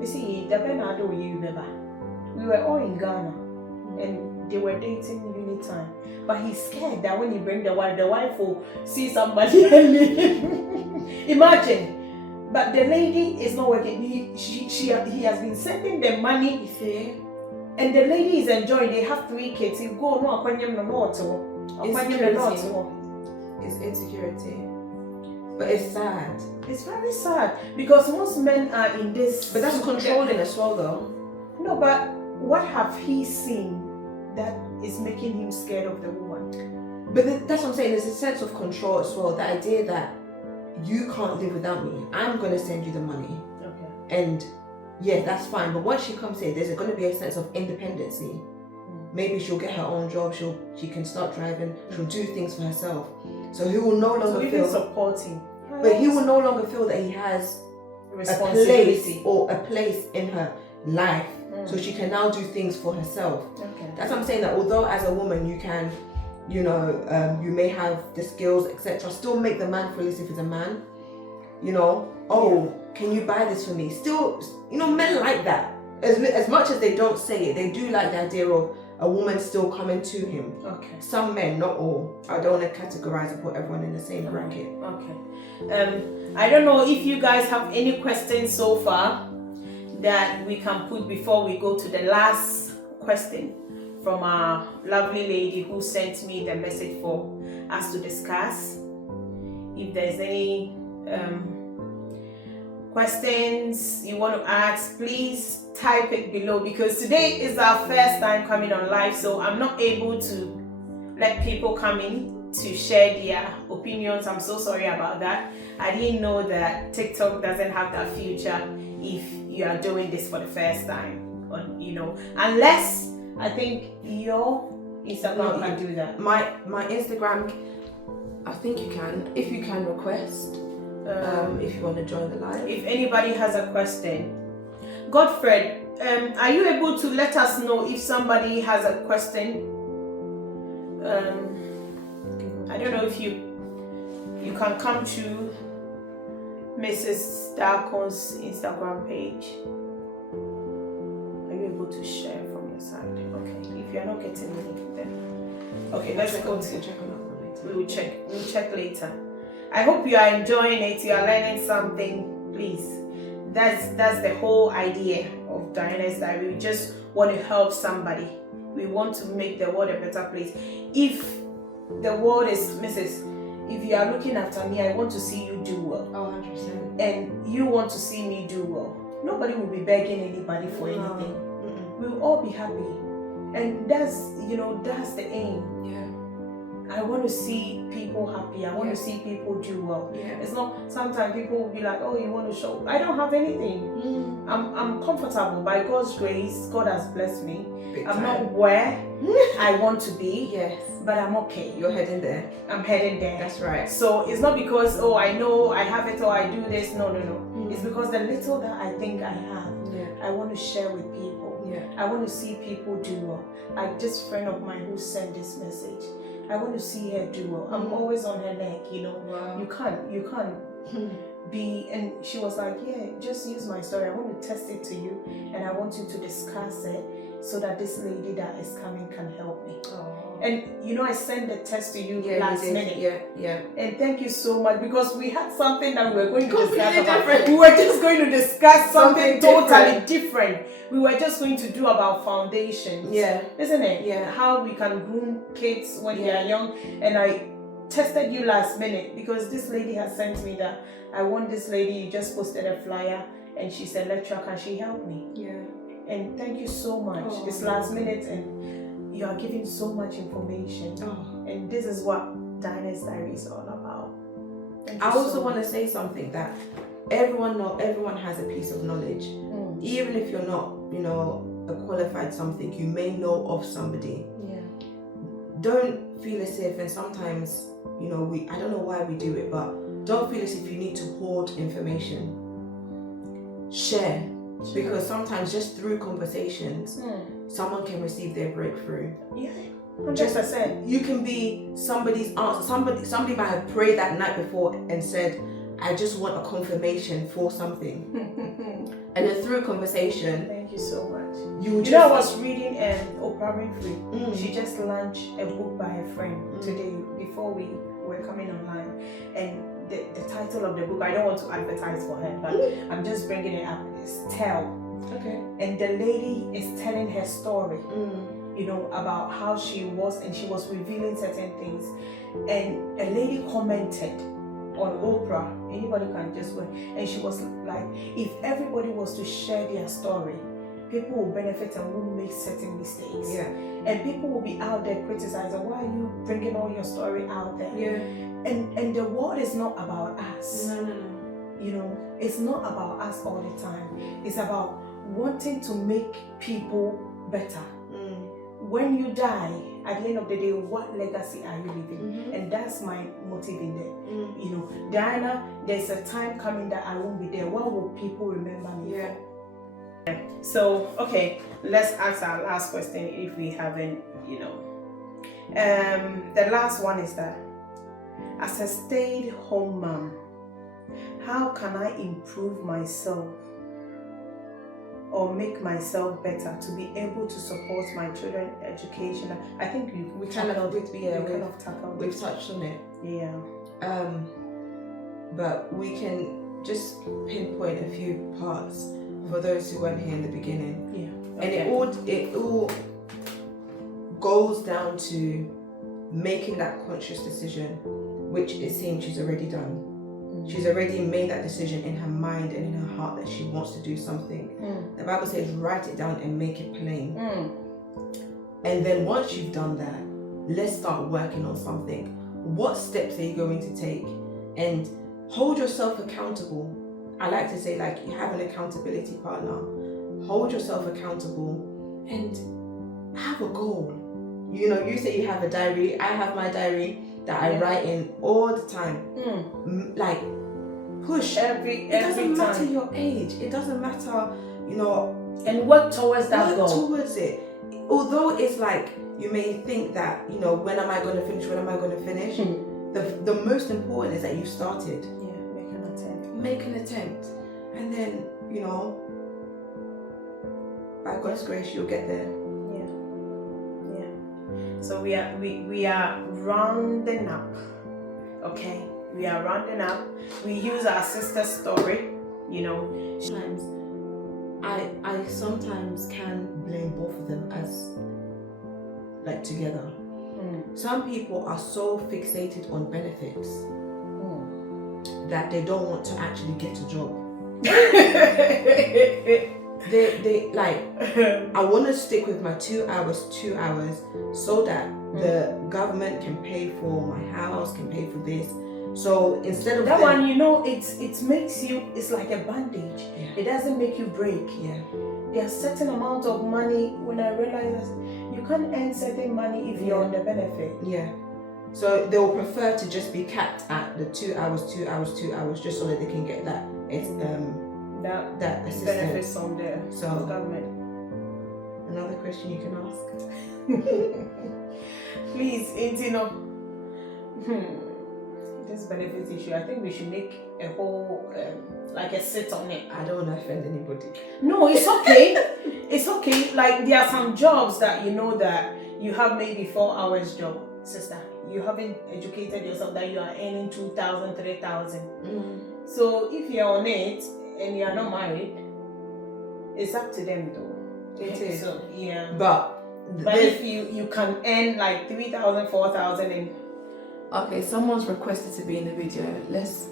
You see, we were all in Ghana, and they were dating anytime. But he's scared that when he bring the wife will see somebody and leave. Imagine. But the lady is not working. He has been sending the money. You see? And the lady is enjoying. They have 3 kids. You go no It's insecurity. But it's sad. It's very sad because most men are in this. But that's controlling as well, though. No, but what have he seen that is making him scared of the woman? But that's what I'm saying. There's a sense of control as well. The idea that you can't live without me. I'm gonna send you the money. Okay. And yeah, that's fine. But once she comes here, there's going to be a sense of independency. Maybe she'll get her own job. She can start driving. She'll do things for herself. So he will no longer feel supporting. But he will no longer feel that he has a place in her life. So she can now do things for herself. Okay. That's what I'm saying. That although as a woman you can, you may have the skills, etc. Still make the man feel as if he's a man. Can you buy this for me? Still, men like that. As much as they don't say it, they do like the idea of a woman still coming to him. Okay. Some men, not all. I don't want to categorize and put everyone in the same bracket. Okay. I don't know if you guys have any questions so far that we can put before we go to the last question from our lovely lady who sent me the message for us to discuss. If there's any questions you want to ask, please type it below, because today is our first time coming on live, so I'm not able to let people come in to share their opinions. I'm so sorry about that. I didn't know that TikTok doesn't have that feature if you are doing this for the first time, unless I think your Instagram can do that. My Instagram, I think you can, if you can request. If you want to join the live. If anybody has a question. Godfred, are you able to let us know if somebody has a question? I don't know if you can come to Mrs. Darkon's Instagram page. Are you able to share from your side? Okay. If you're not getting anything, then okay, let's go to check on that one later. We'll check later. I hope you are enjoying it, you are learning something, please. That's the whole idea of Diana's Diary. We just want to help somebody. We want to make the world a better place. If the world is, if you are looking after me, I want to see you do well. Oh, 100%. And you want to see me do well. Nobody will be begging anybody for anything. We will all be happy. And that's the aim. Yeah. I want to see people happy. I want to see people do well. Yeah. It's not, sometimes people will be like, oh, you want to show. I don't have anything. I'm comfortable. By God's grace, God has blessed me. I'm not where I want to be. Yes. But I'm okay. You're heading there. I'm heading there. That's right. So it's not because, oh, I know I have it or I do this. No. It's because the little that I think I have, I want to share with people. Yeah. I want to see people do well. Like this friend of mine who sent this message, I want to see her do well. I'm always on her neck, Wow. You can't be, and she was like, yeah, just use my story. I want to test it to you, and I want you to discuss it so that this lady that is coming can help me. Oh. And I sent the test to you last you did. minute. Yeah. And thank you so much, because we had something that we were going to Completely discuss about. different. We were just going to discuss something Something totally different. We were just going to do about foundations. Yeah. Isn't it? Yeah. How we can groom kids when they are young. And I tested you last minute because this lady has sent me that I want this lady, you just posted a flyer and she's a lecturer, can she help me? Yeah. And thank you so much. Oh, it's last minute and you are giving so much information. Oh. And this is what Diana's Diary is all about. Thank you I also so want to much. say something that everyone has a piece of knowledge. Even if you're not, a qualified something, you may know of somebody. Yeah. Don't feel as if, and sometimes, I don't know why we do it, but don't feel as if you need to hoard information. Share. Because sometimes just through conversations, someone can receive their breakthrough. Yeah, 100%. You can be somebody's answer. Somebody might have prayed that night before and said, I just want a confirmation for something. And then through conversation, Thank you so much. I was reading Oprah Winfrey. She just launched a book by a friend today before we were coming online. And the title of the book, I don't want to advertise for her, but I'm just bringing it up, is Tell. Okay. And the lady is telling her story, about how she was, and she was revealing certain things. And a lady commented on Oprah, anybody can just go, and she was like, if everybody was to share their story, people will benefit and won't make certain mistakes. Yeah. And people will be out there criticizing, why are you bringing all your story out there? Yeah. And the world is not about us. No. It's not about us all the time. It's about wanting to make people better. When you die, at the end of the day, what legacy are you leaving? And that's my motive in there. Diana, there's a time coming that I won't be there. What will people remember me for? So, okay, let's ask our last question if we haven't, the last one is that, as a stay-at-home mom, how can I improve myself or make myself better to be able to support my children's education? I think we kind of tackled. We've touched on it. Yeah. But we can just pinpoint a few parts for those who weren't here in the beginning. Yeah. And it all goes down to making that conscious decision, which it seems she's already done. She's already made that decision in her mind and in her heart that she wants to do something. The Bible says, write it down and make it plain. And then once you've done that, let's start working on something. What steps are you going to take? And hold yourself accountable. I like to say, you have an accountability partner. Hold yourself accountable and have a goal. You say you have a diary. I have my diary that I write in all the time. Push. It doesn't matter your age. It doesn't matter, and work towards that work goal. towards it. Although it's you may think that, when am I going to finish? When am I going to finish? The most important is that you started. Yeah, make an attempt. Make an attempt. And then, by God's grace, you'll get there. So we are rounding up. Okay, we are rounding up. We use our sister's story. Sometimes I sometimes can blame both of them as together. Some people are so fixated on benefits that they don't want to actually get a job. They like, I want to stick with my 2 hours, so that the government can pay for my house, can pay for this. So instead of that one, it makes you, it's like a bandage. It doesn't make you break. There are certain amount of money. When I realize you can't earn certain money if you're on the benefit. So they will prefer to just be capped at the 2 hours, just so that they can get that assistance. Benefits from the government. Another question you can ask. Please, this benefits issue, I think we should make a whole like a sit on it. I don't want to offend anybody. No, it's okay. It's okay. Like, there are some jobs that that you have maybe 4 hours job, sister. You haven't educated yourself that you are earning 2,000, 3,000. So if you're on it and you are not married, it's up to them though. It is. So, But if you can earn like 3,000, 4,000 and okay, someone's requested to be in the video. Let's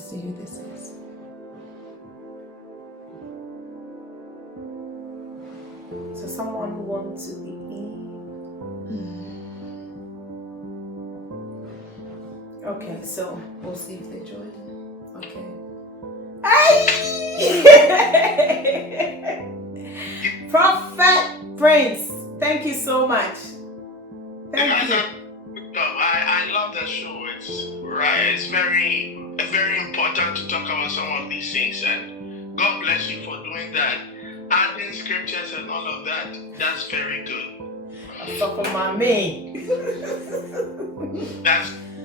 see who this is. So someone wants to be Okay, so we'll see if they join. Okay. Prophet Prince, thank you so much. Thank you. I love the show. It's very important to talk about some of these things, and God bless you for doing that. Adding scriptures and all of that, that's very good. Stop on my me.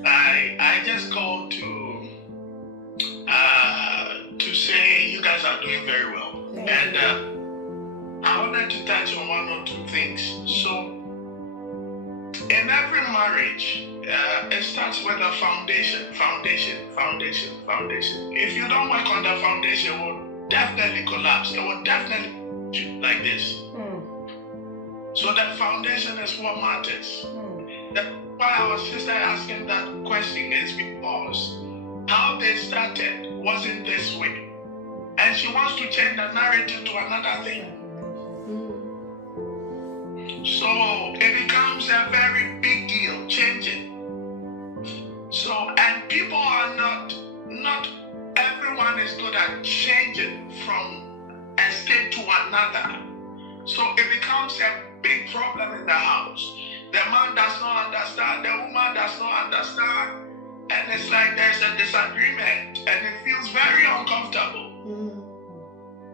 I just called to say you guys are doing very well. And I wanted to touch on one or two things. So in every marriage, it starts with a foundation. If you don't work on the foundation, it will definitely collapse. It will definitely shoot like this. So the foundation is what matters. That's why our sister asking that question is because how they started wasn't this way. And she wants to change the narrative to another thing. So it becomes a very big deal, changing. So, and people are not everyone is good at changing from a state to another. So it becomes a big problem in the house. The man does not understand, the woman does not understand, and it's like there's a disagreement, and it feels very uncomfortable.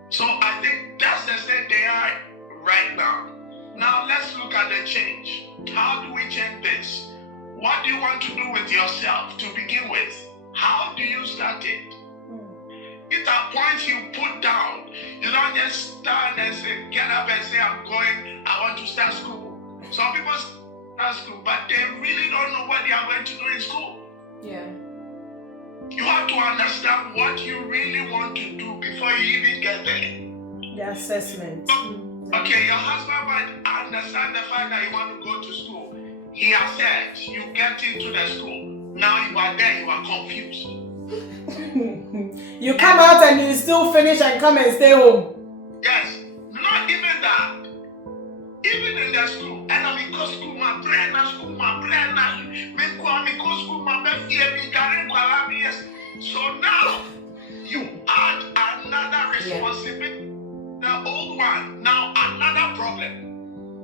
So I think that's the state they are right now. Now let's look at the change. How do we change this? What do you want to do with yourself to begin with? How do you start it? It's a point you put down. You don't just stand and say, get up and say, I want to start school. Some people start school, but they really don't know what they are going to do in school. You have to understand what you really want to do before you even get there. The assessment. Okay, your husband might understand the fact that you want to go to school. He has said, you get into the school. Now you are there, you are confused. You come out and you still finish and come and stay home. Yes, not even that. Even in the school, and I'm in school, my brain, so now you add another responsibility, the old one, now another problem.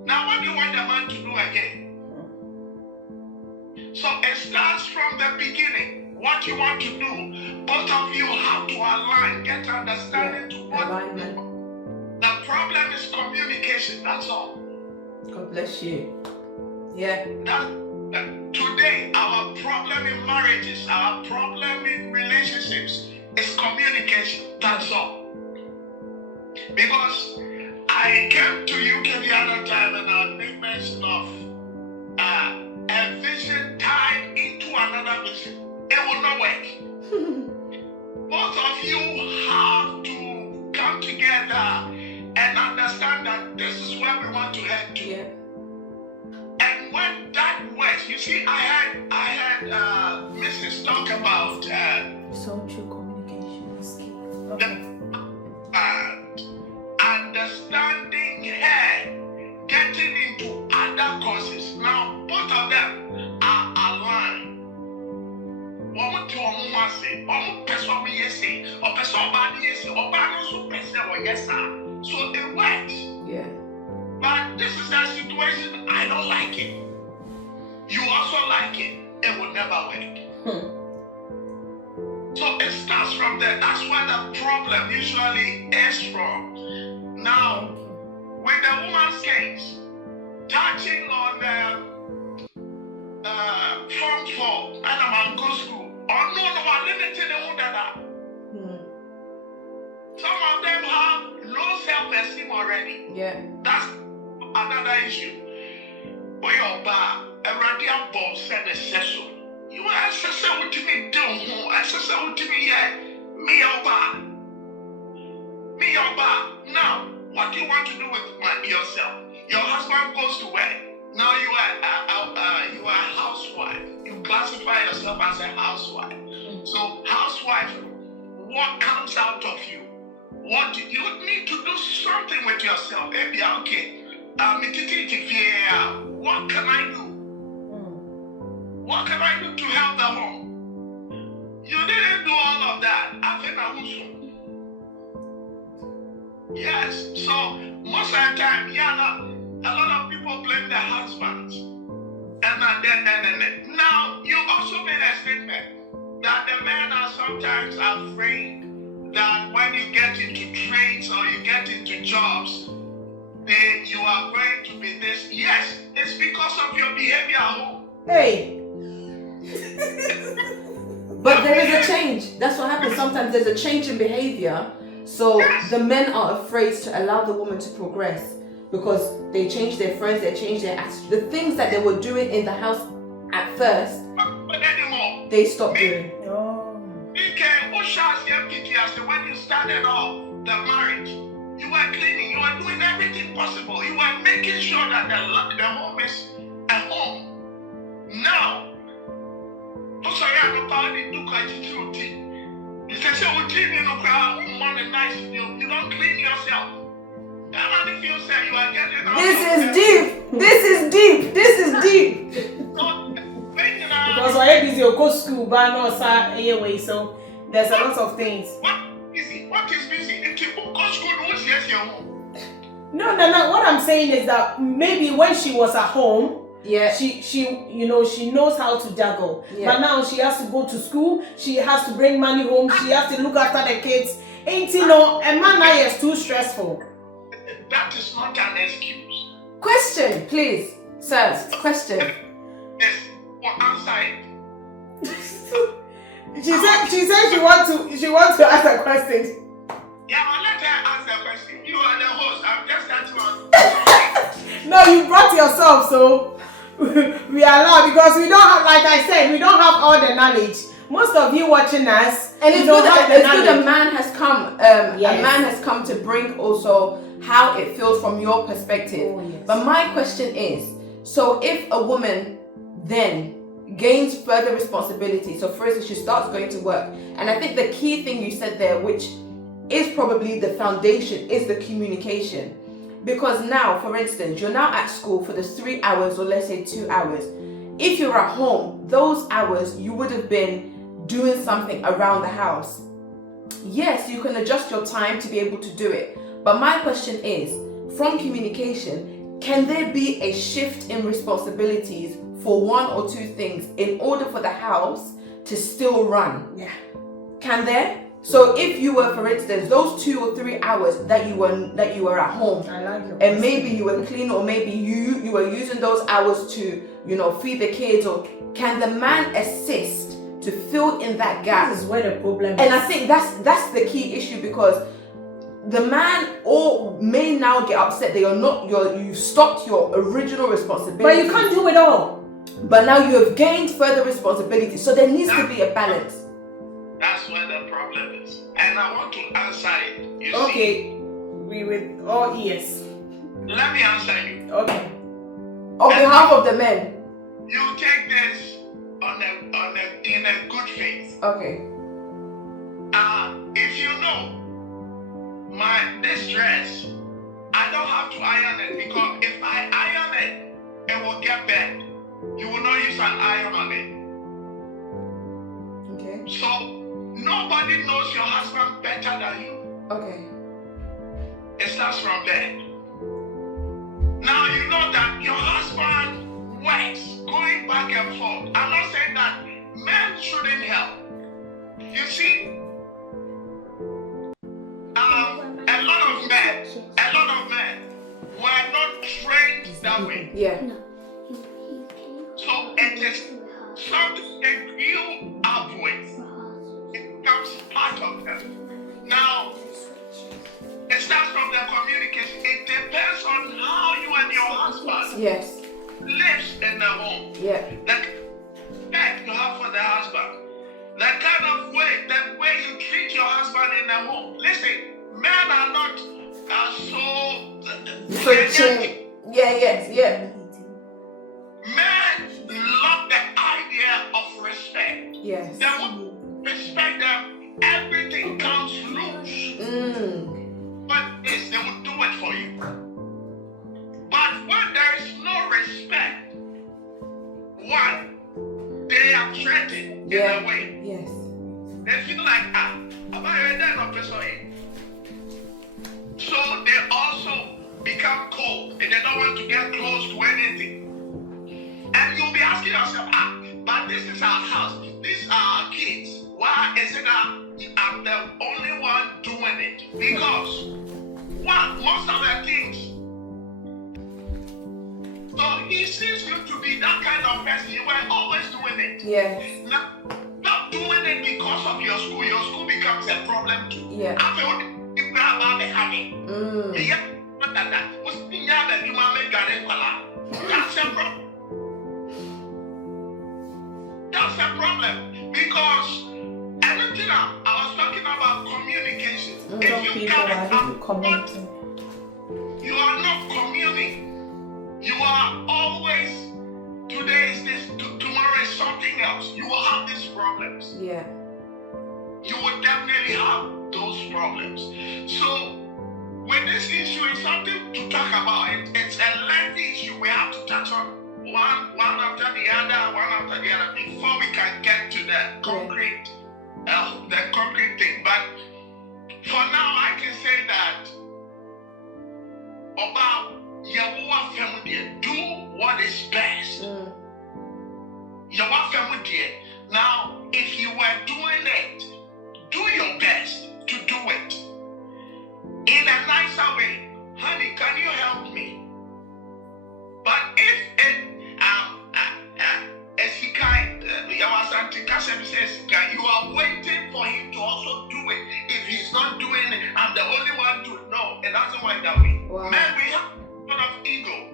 Now what do you want the man to do again? So it starts from the beginning. What you want to do, both of you have to align, get understanding to what alignment. The problem is communication, that's all. God bless you. Today, our problem in marriages, our problem in relationships is communication, that's all. Because I came to UK the other time and I made mention of a vision tied into another vision. It will not work. Both of you have to come together and understand that this is where we everyone to head to. Yeah. And when that works, you see, I had Mrs. talk about Social communication is key. Okay. understanding her getting into other courses. Now, both of them are aligned. One to one say, one person yes say, or person bad yes say, or bad also person or yes sir. So it works. Yeah. But this is a situation I don't like it. You also like it. It will never work. So it starts from there. That's where the problem usually is from. Now, with the woman's case, touching on Form 4 and I'm go school, or no, I'm limiting the one that some of them have low self-esteem already. Yeah. That's another issue. When you're bad, a radiant ball said a session. You are assessing to me, don't assessing to me yet. Me your bad. Me your bad. Now, what do you want to do with yourself? Your husband goes to work. Now you are a housewife. You classify yourself as a housewife. So, housewife, what comes out of you? What do you need to do something with yourself? Maybe okay. What can I do? What can I do to help the home? You didn't do all of that. I think I will. Yes. So most of the time, a lot of people blame their husbands. And then. Now you also made a statement that the men are sometimes afraid that when you get into trades or you get into jobs, you are going to be this. Yes, it's because of your behavior at home. Hey. But there is a change. That's what happens. Sometimes there's a change in behavior. So the men are afraid to allow the woman to progress because they change their friends, they change their attitude. The things that they were doing in the house at first, But anymore. they stop doing. Oh. When you started off the marriage, you were cleaning, you were doing everything possible. You were making sure that the home is a home. Now, you don't clean yourself. You are getting This is deep. This is deep. This is deep. Because we're busy, you go school, but no, sir, anyway, so there's a lot of things. What is busy? If you go school, what's yes, your home? No. What I'm saying is that maybe when she was at home, Yeah. she knows how to juggle. Yeah. But now she has to go to school. She has to bring money home. She has to look after the kids. Ain't a man now is too stressful. That is not an excuse. Question, please, sir. Question. Yes, or answer it. She said she wants to ask a question. Yeah, but let her answer the question. You are the host. I'm just starting on. No, you brought yourself, so we are allowed because we don't have, like I said, we don't have all the knowledge. Most of you watching us, And it's don't good. have the It's good. A knowledge. man has come. Yes. A man has come to bring also how it feels from your perspective. Oh, yes. But my question is: so if a woman then gains further responsibility, so for instance, she starts going to work, and I think the key thing you said there, which is probably the foundation, is the communication. Because now, for instance, you're now at school for the 3 hours, or let's say 2 hours. If you're at home, those hours you would have been doing something around the house. Yes, you can adjust your time to be able to do it. But my question is, from communication, can there be a shift in responsibilities for one or two things in order for the house to still run? Yeah. Can there? So if you were, for instance, those 2 or 3 hours that you were at home, I like your and maybe you were clean, or maybe you were using those hours to, feed the kids, or can the man assist to fill in that gap? This is where the problem is. And I think that's the key issue, because the man may now get upset that you've stopped your original responsibility. But you can't do it all. But now you have gained further responsibility, so there needs to be a balance. That's where the problem is. And I want to answer it. You Okay, we with all ears. let me answer you. Okay. On behalf of the men. You take this in a good faith. Okay. If you know this dress, I don't have to iron it because if I iron it, it will get bent. You will not use an iron on it. Okay. So nobody knows your husband better than you. Okay. It starts from there. Now you know that your husband works, going back and forth. I'm not saying that men shouldn't help. You see, a lot of men were not trained that way. Yeah. So it is something they grew up with. It becomes part of them. Now, it starts from the communication. It depends on how you and your husband Yes. lives in the home. Yeah. The respect you have for the husband. The kind of way, the way you treat your husband in the home. Listen, men are not so Yeah. Men love the idea of respect. Yes. They want to respect them. Everything comes loose. But this, they will do it for you. But when there is no respect, one, they are threatened in a way. Yes. They feel like, so they also become cold and they don't want to get close to anything. And you'll be asking yourself, but this is our house. These are our kids. Why is it that I'm the only one doing it? Because, one, most of the things. So he seems you to be that kind of person. You were always doing it. Yes. Not doing it because of your school. Your school becomes a problem too. Yeah. After all, you grab out the habit. That's a problem. That's a problem. Because everything I was talking about communication. If you can't, you are not communing. You are always, today is this, tomorrow is something else. You will have these problems. Yeah. You will definitely have those problems. So, with this issue, it's something to talk about. It's a lengthy issue. We have to touch on one after the other before we can get to the concrete thing. But for now, I can say that about Yawa family, do what is best. Yawa family. Now, if you were doing it, do your best to do it in a nicer way. Honey, can you help me? But if you are waiting for him to also do it. If he's not doing it, I'm the only one to know. It doesn't work that way. Wow. Man, we have a lot of ego.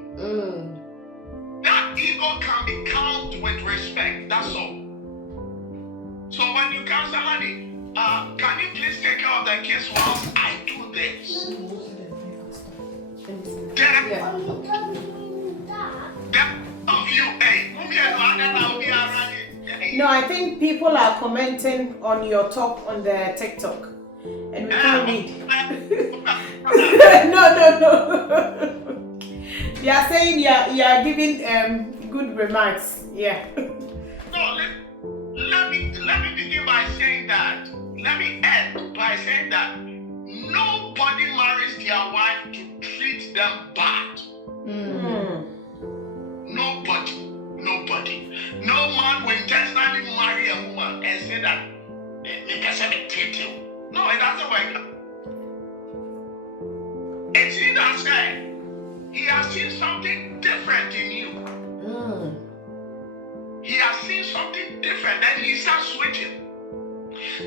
That ego can be calmed with respect. That's all. So when you come say, honey, can you please take care of the kids while I do this? Then of you, hey, no, I think people are commenting on your talk on the TikTok, and we can't read. No. They are saying you are giving good remarks. Yeah. No, let me begin by saying that. Let me end by saying that nobody marries their wife to treat them bad. Nobody. No man will intentionally marry a woman and say that they can treat you. No, it doesn't work. It's either say he has seen something different in you. He has seen something different, then he starts switching.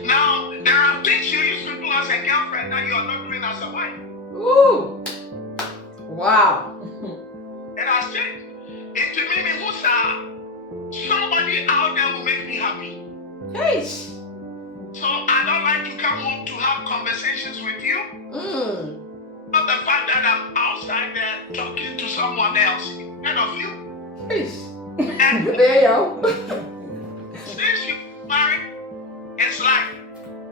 Now, there are things you used to do as a girlfriend that you are not doing as a wife. Ooh. Wow. And I said, into me, somebody out there will make me happy. Hey. So I don't like to come home to have conversations with you. Not the fact that I'm outside there someone else instead of you. And there you go. Since you married, it's like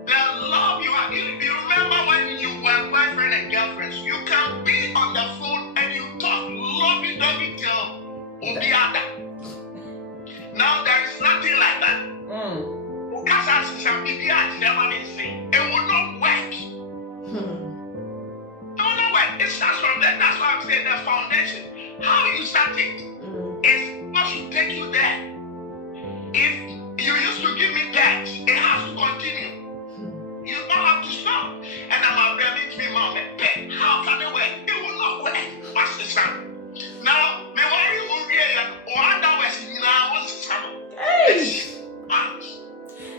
the love you are. You remember when you were boyfriend and girlfriends? You can be on the phone and you talk lovey-dovey till Obiada. Now there is nothing like that. Because as some people are never saying, it will not work. It will not work. It starts from that. That's why I'm saying the foundation. How you start it is what should take you there. If you used to give me that, it has to continue. You don't have to stop. And I'm ability to be mom. How can it work? It will not work. What's the sound? Now, me worry will be or otherwise now what's the sound?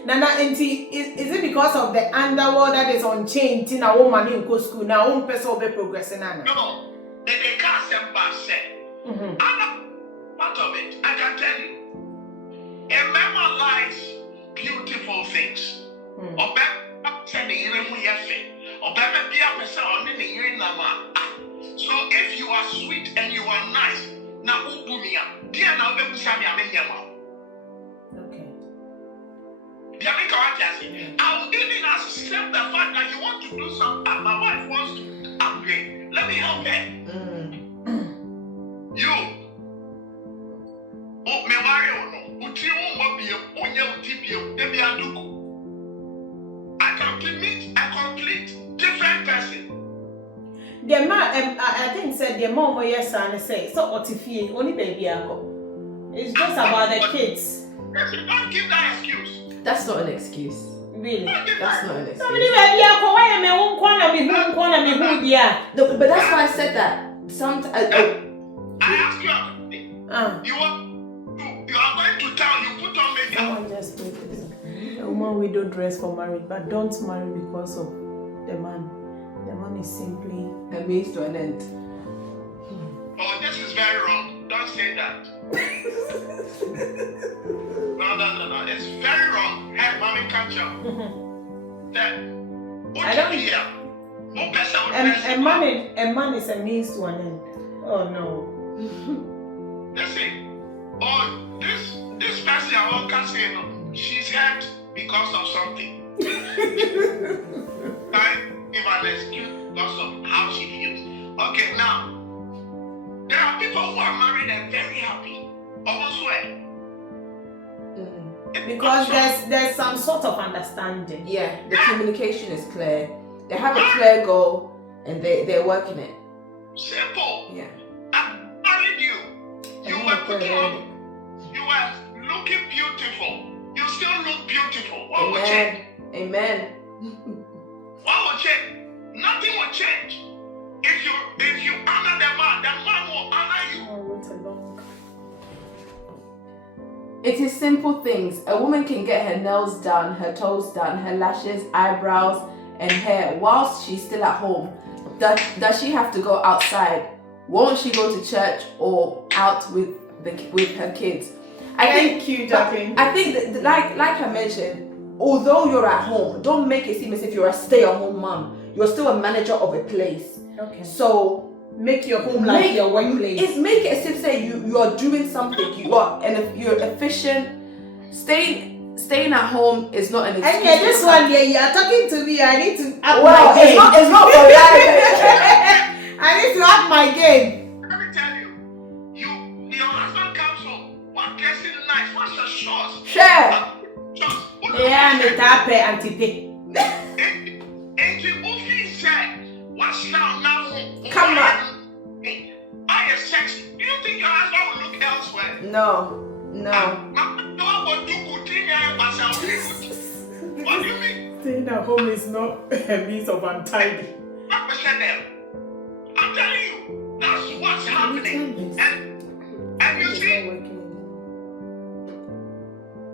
Nana, auntie, is it because of the underworld that is unchained in our woman in school now? One person will be progressing. No, they can't say. Part of it, I can tell you. A member likes beautiful things. Or so if you are sweet and you are nice, now I will even accept the fact that you want to do something. My wife wants to upgrade. Let me help her. You. Oh, me worry or no. I can meet a complete different person. The man, I think said the mom yes and say so otifie only baby ako. It's just about the kids. Don't give that excuse. That's not an excuse. Really? That's not an excuse. Somebody baby ako why me won corner me who dia. No, but that's why I said that. Sometimes I ask you a question. You are going to town, you put on makeup. Someone just put this. A woman we don't dress for marriage, but don't marry because of the man. The man is simply a means to an end. Oh, this is very wrong. Don't say that. No. It's very wrong. Hey, mommy, catch up. I don't hear. A man is a means to an end. Oh no. Listen. Oh, this person I won't say no. She's hurt because of something. I give an excuse because of how she feels. Okay, now there are people who are married and very happy. Almost well. Because there's some sort of understanding. Yeah, the communication is clear. They have a clear goal and they're working it. Simple. Yeah. I married you. You were looking beautiful. You still look beautiful. What will change? Amen. What will change? Nothing will change. If you honor the man will honor you. It is simple things. A woman can get her nails done, her toes done, her lashes, eyebrows, and hair whilst she's still at home. Does she have to go outside? Won't she go to church or out with her kids? Thank you, Jacqueline. I think that, like I mentioned, although you're at home, don't make it seem as if you're a stay-at-home mom. You're still a manager of a place. Okay. So make your home like your workplace. Make it as if say you are doing something. You're efficient. Staying at home is not an excuse. And yeah, this one here, you are talking to me. I need to up well, my game. It's not for life. I need to up my game. Let me tell you, your husband comes home. What dressing nice? What's your shorts? Share. Yeah, me tape antite. Come on. I am sexy. Do you think your husband will look elsewhere? No. What do you mean? Staying at home is not a means of untidy. I'm telling you, that's what's happening. And you see,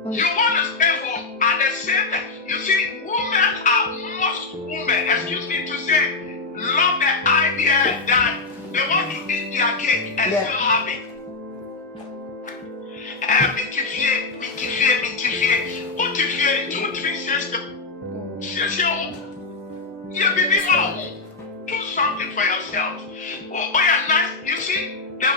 you want to stay home at the same time. You see, most women, excuse me to say, love the idea that they want to eat their cake and still have it. Do something for yourself. Oh, yeah, nice. You see, the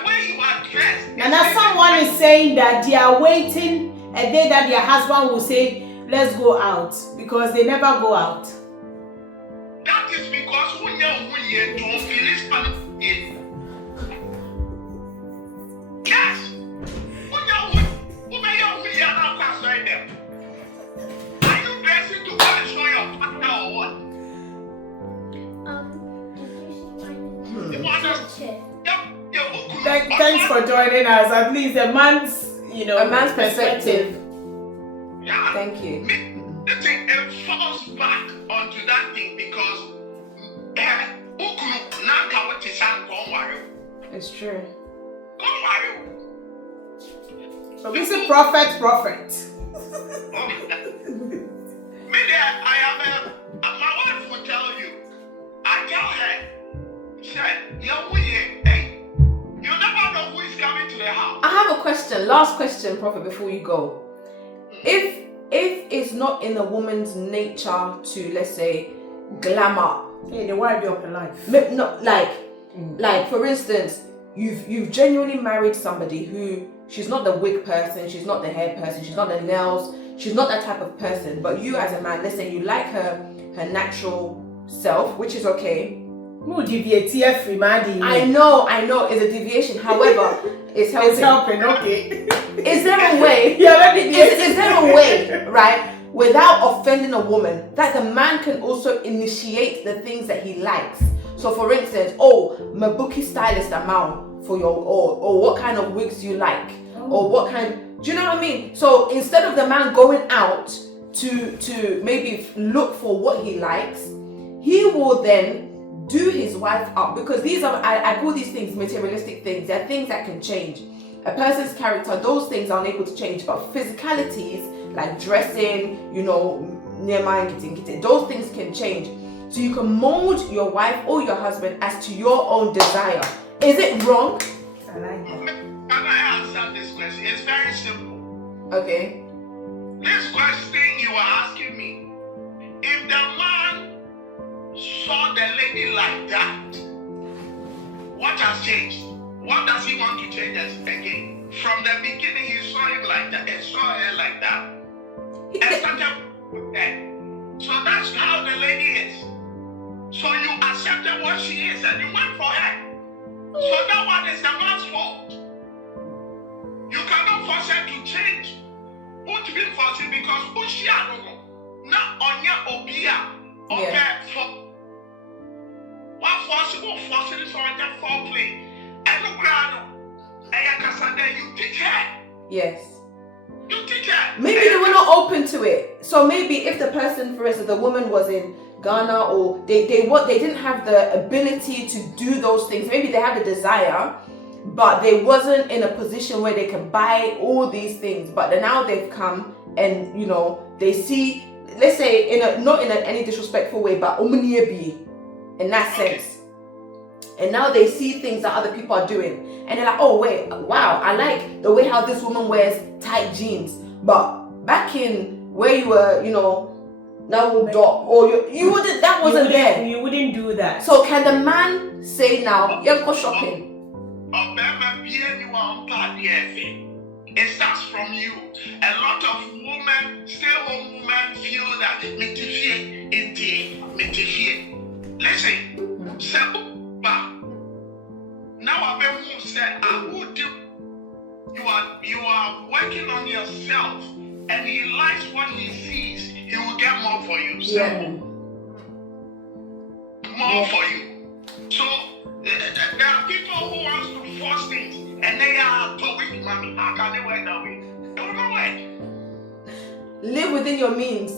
And as someone is saying that they are waiting a day that their husband will say, let's go out, because they never go out. That is because when you don't feel it, yes. When you are not outside them. Are you dressing to go and show your partner or what? You want us? Thanks for joining us. At least a man's, A man's perspective. Yeah. Thank you. The thing, it falls back onto that thing because It's true. so this is prophet. My wife will tell you. I tell her, said, you never know who is coming to the house. I have a question. Last question, Prophet, before you go. If it's not in a woman's nature to, let's say, glam up. Hey, the wife of her life. No, like for instance, you've genuinely married somebody who she's not the wig person, she's not the hair person, she's not the nails, she's not that type of person. But you as a man, let's say you like her natural self, which is okay. No deviate free man. I know, it's a deviation. However, it's helping. It's helping, okay. Is there a way? Yeah, is there a way, right, without offending a woman, that the man can also initiate the things that he likes? So, for instance, my bookie stylist amount for your, or what kind of wigs you like, or what kind. Do you know what I mean? So instead of the man going out to maybe look for what he likes, he will then do his wife up, because these are I call these things materialistic things. They're things that can change. A person's character, those things are unable to change, but physicalities like dressing, near mind getting, those things can change. So you can mold your wife or your husband as to your own desire. Is it wrong? I like that. Can I answer this question? It's very simple. Okay. This question you are asking me, if the man saw the lady like that, what has changed? What does he want to change again? From the beginning, he saw him like that and saw her like that. And started with her. So that's how the lady is. So you accepted what she is and you went for her. So that one is the man's fault. You cannot force her to change. Who to be forcing because who she are not on your obia. Okay, for what forcing is on the foreplay. And look around. And you teach her. Yes. You teach her. Maybe they were not open to it. So maybe if the person, for instance, the woman was in Ghana, or they didn't have the ability to do those things. Maybe they had the desire, but they wasn't in a position where they can buy all these things. But then now they've come and they see, let's say not in any disrespectful way, but in that sense. And now they see things that other people are doing, and they're like, oh wait, wow, I like the way how this woman wears tight jeans. But back in where you were, now or you wouldn't. That wasn't there. You wouldn't do that. So can the man say now, "Yeah, go shopping"? It starts from you. A lot of women, stay-home women, feel that listen, now I've been said, you are working on yourself, and he likes what he sees. He will get more for you. More for you. So there are people who want to force things, and they are talking money. How can they work that way? They will not work. Live within your means.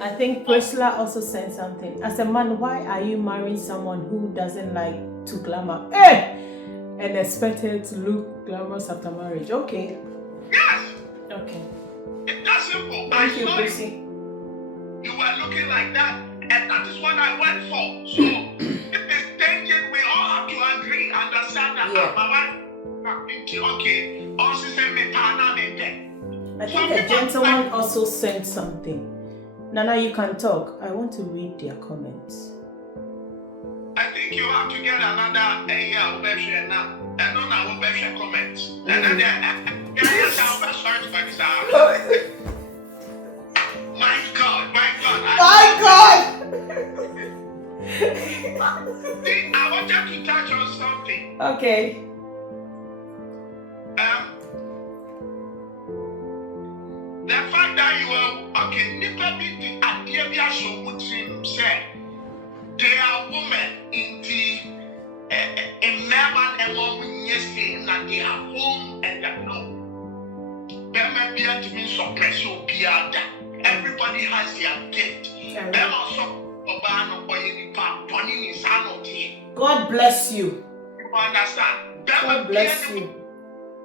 I think Priscilla also said something. As a man, why are you marrying someone who doesn't like to glamour? And expected to look glamorous after marriage? Okay. Yes. Okay. It's that simple. Thank you, Prissy. You were looking like that, and that is what I went for. So if it's changing, we all have to agree, understand that. My wife, okay. Also say me partner me. I think the gentleman also sent something. Nana, you can talk. I want to read their comments. I think you have to get another year now. and on our better comments. And then, my God. My God! See, I wanted to touch on something. Okay. The fact that you are okay, Nipa be the idea so much say they are women in the Melbourne and woman yesterday, and they are home and that no. There may be a to me suppressor beyond that. Everybody has their gift. There also Obano or any part, Tony is God bless you. You understand? God bless you.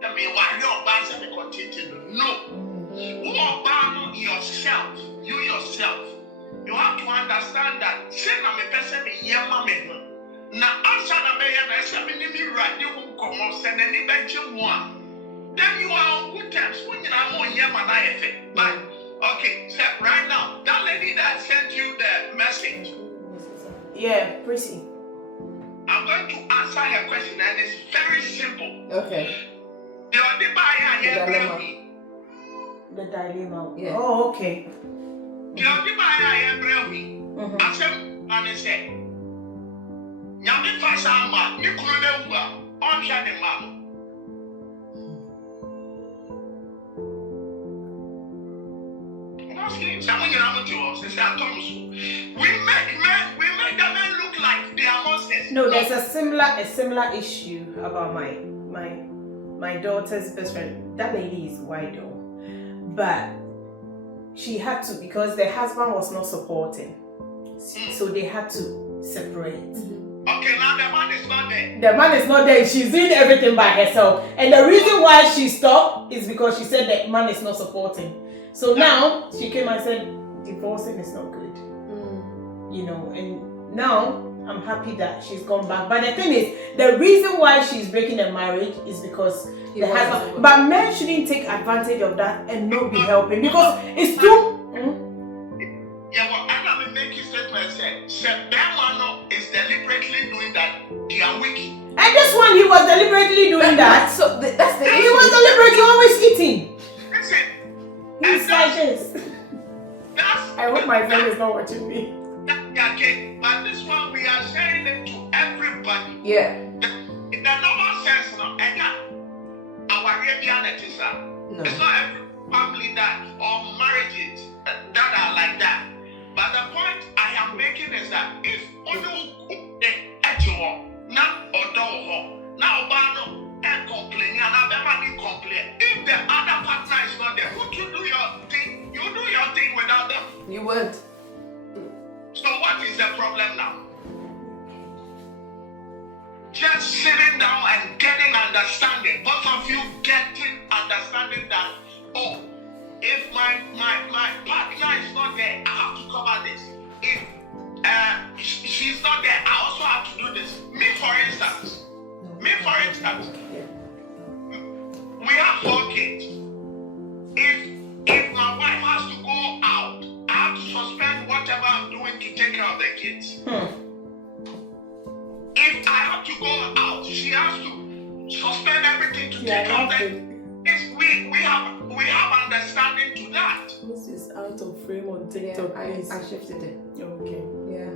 I mean, why your bands have continued? No. Who abandon yourself? You yourself. You have to understand that. Say, I'm a person in Yamame. Now, answer the mayor, I said, me right, you won't come on, send any bench one. Then you are on good terms when you are on Yamana. But, okay, so right now, that lady that sent you the message. Yeah, Prissy. I'm going to answer her question, and it's very simple. Okay. The only buyer The dilemma. Yeah. Oh, okay. The only buyer I said, and I said, Yami Fasama, Nicola, on Shadi Mama. Someone you know to us, it's our Thomas. We make the men look like they are monsters. No, there's a similar issue about my daughter's best friend. That lady is white though, but she had to because the husband was not supporting, so they had to separate. Okay, now the man is not there. The man is not there. She's doing everything by herself, and the reason why she stopped is because she said the man is not supporting. So now she came and said divorcing is not good, you know, and now I'm happy that she's gone back. But the thing is, the reason why she's breaking the marriage is because the husband. But men shouldn't take advantage of that and not be helping because it's too. Yeah, well, I'm going to make a statement. Said Bemano is deliberately doing that. They are wicked. And this one, he was deliberately doing that. So that's the issue. He was deliberately always eating. Listen. He's like this. That's. I hope my friend is not watching me. Okay, but this one we are sharing it to everybody. Yeah. In the normal sense, no, and our Arabian is No. it's not every family that or marriages that are like that. But the point I am making is that if only not now and complain and everybody complain. If the other partner is not there, would you do your thing? You do your thing without them. You would. So what is the problem now? Just sitting down and getting understanding. Both of you getting understanding that, oh, if my partner is not there, I have to cover this. If she's not there, I also have to do this. Me for instance, we have 4 kids. If my wife has to go out, I have to suspend whatever I'm doing to take care of the kids. If I have to go out, she has to suspend everything to take care of them. We have understanding to that. This is out of frame on TikTok. Yeah, I shifted it. Okay. Yeah.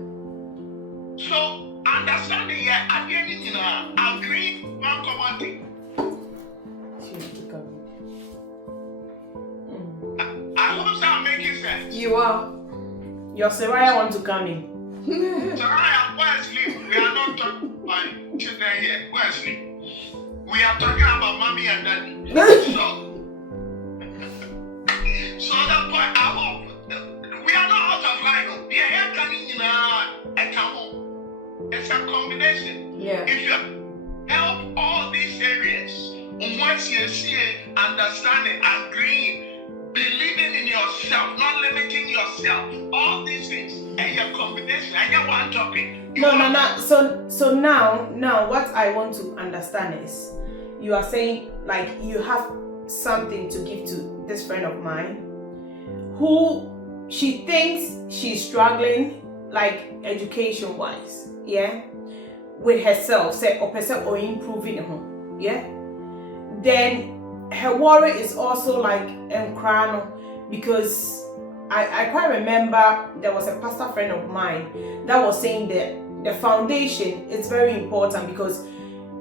So understanding here, at the end, you know, agree one common thing. I hope I'm making sense. You are. Your Saraya want to come in. Saraya, Wesley, we are not talking about children here. Wesley, we are talking about mommy and daddy. So the point, I hope we are not out of line. We are here coming in a camel. It's a combination. Yeah. If you help all these areas, once you see understanding, agreeing, believing in yourself, not limiting yourself, all these things, and your combination, and your one topic. No. So now, what I want to understand is, you are saying like you have something to give to this friend of mine, who she thinks she's struggling, like education-wise, yeah, with herself, say or improving her. yeah, then her worry is also like Nkrano, because I quite remember there was a pastor friend of mine that was saying that the foundation is very important, because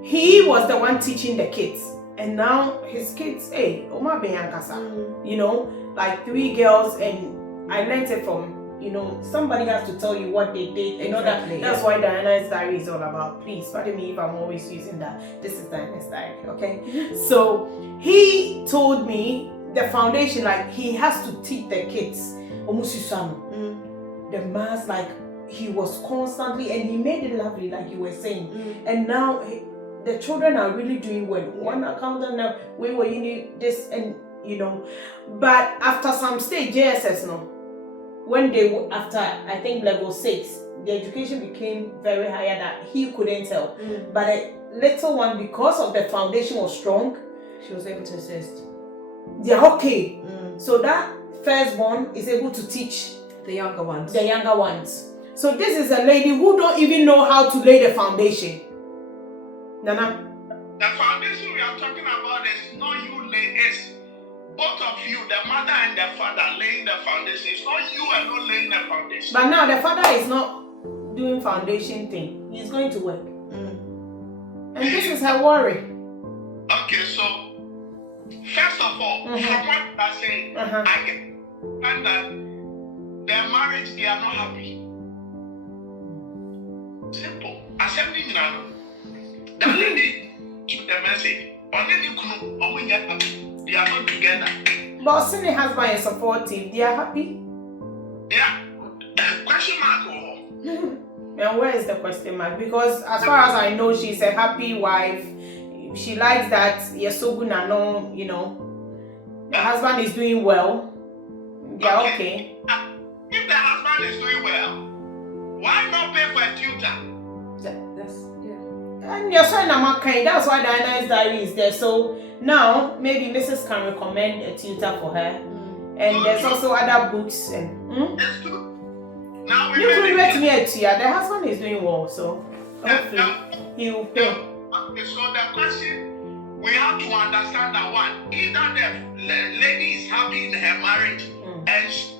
he was the one teaching the kids, and now his kids, hey, Oma Beyankasa, you know, like 3 girls, and I learned it from, you know, somebody has to tell you what they did. You know, that's why Diana's diary is all about. Please pardon me if I'm always using that. This is Diana's diary, okay? So he told me the foundation, like he has to teach the kids. The mass, like he was constantly, and he made it lovely, like you were saying. And now the children are really doing well. One accountant now, we were you need this, and you know, but after some stage, JSS no. When they after I think level 6, the education became very higher that he couldn't help. But a little one, because of the foundation was strong, she was able to assist. They're okay. So that firstborn is able to teach the younger ones. So this is a lady who don't even know how to lay the foundation. Nana. The foundation we are talking about is not you lay, it's both of you, the mother and the father, laying the foundation. It's not you alone laying the foundation. But now the father is not doing foundation thing. He's going to work. And this is her worry. Okay, so first of all, from what I say, I get that their marriage, they are not happy. Simple. Assembly Milano. That lady took the message. They are not together. But since the husband is supportive, they are happy. Yeah. Question mark. And where is the question mark? Because as far as I know, she's a happy wife. She likes that Yesogu no, you know, the husband is doing well. They are okay. If the husband is doing well, why not pay for a tutor? And your son Amakai, that's why Diana's diary is there. So now maybe Mrs. can recommend a tutor for her. And there's also other books. And It's true. Now you could let me a tutor. The husband is doing well, so hopefully he will pay. Okay, so the question, we have to understand that one, either the lady is happy in her marriage and she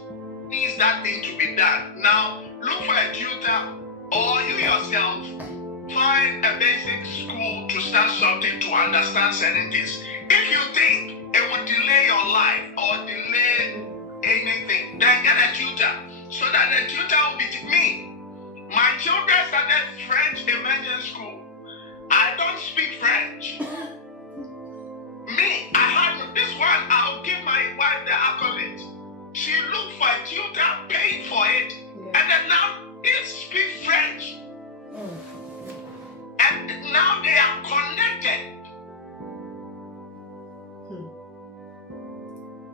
needs that thing to be done. Now look for a tutor, or you yourself find a basic school to start something to understand certain things. If you think it will delay your life or delay anything, then get a tutor, so that the tutor will be me. My children started French immersion school. I don't speak French. Me, I had this one, I'll give my wife the accolade. She looked for a tutor, paid for it, and then now they speak French. And now they are connected.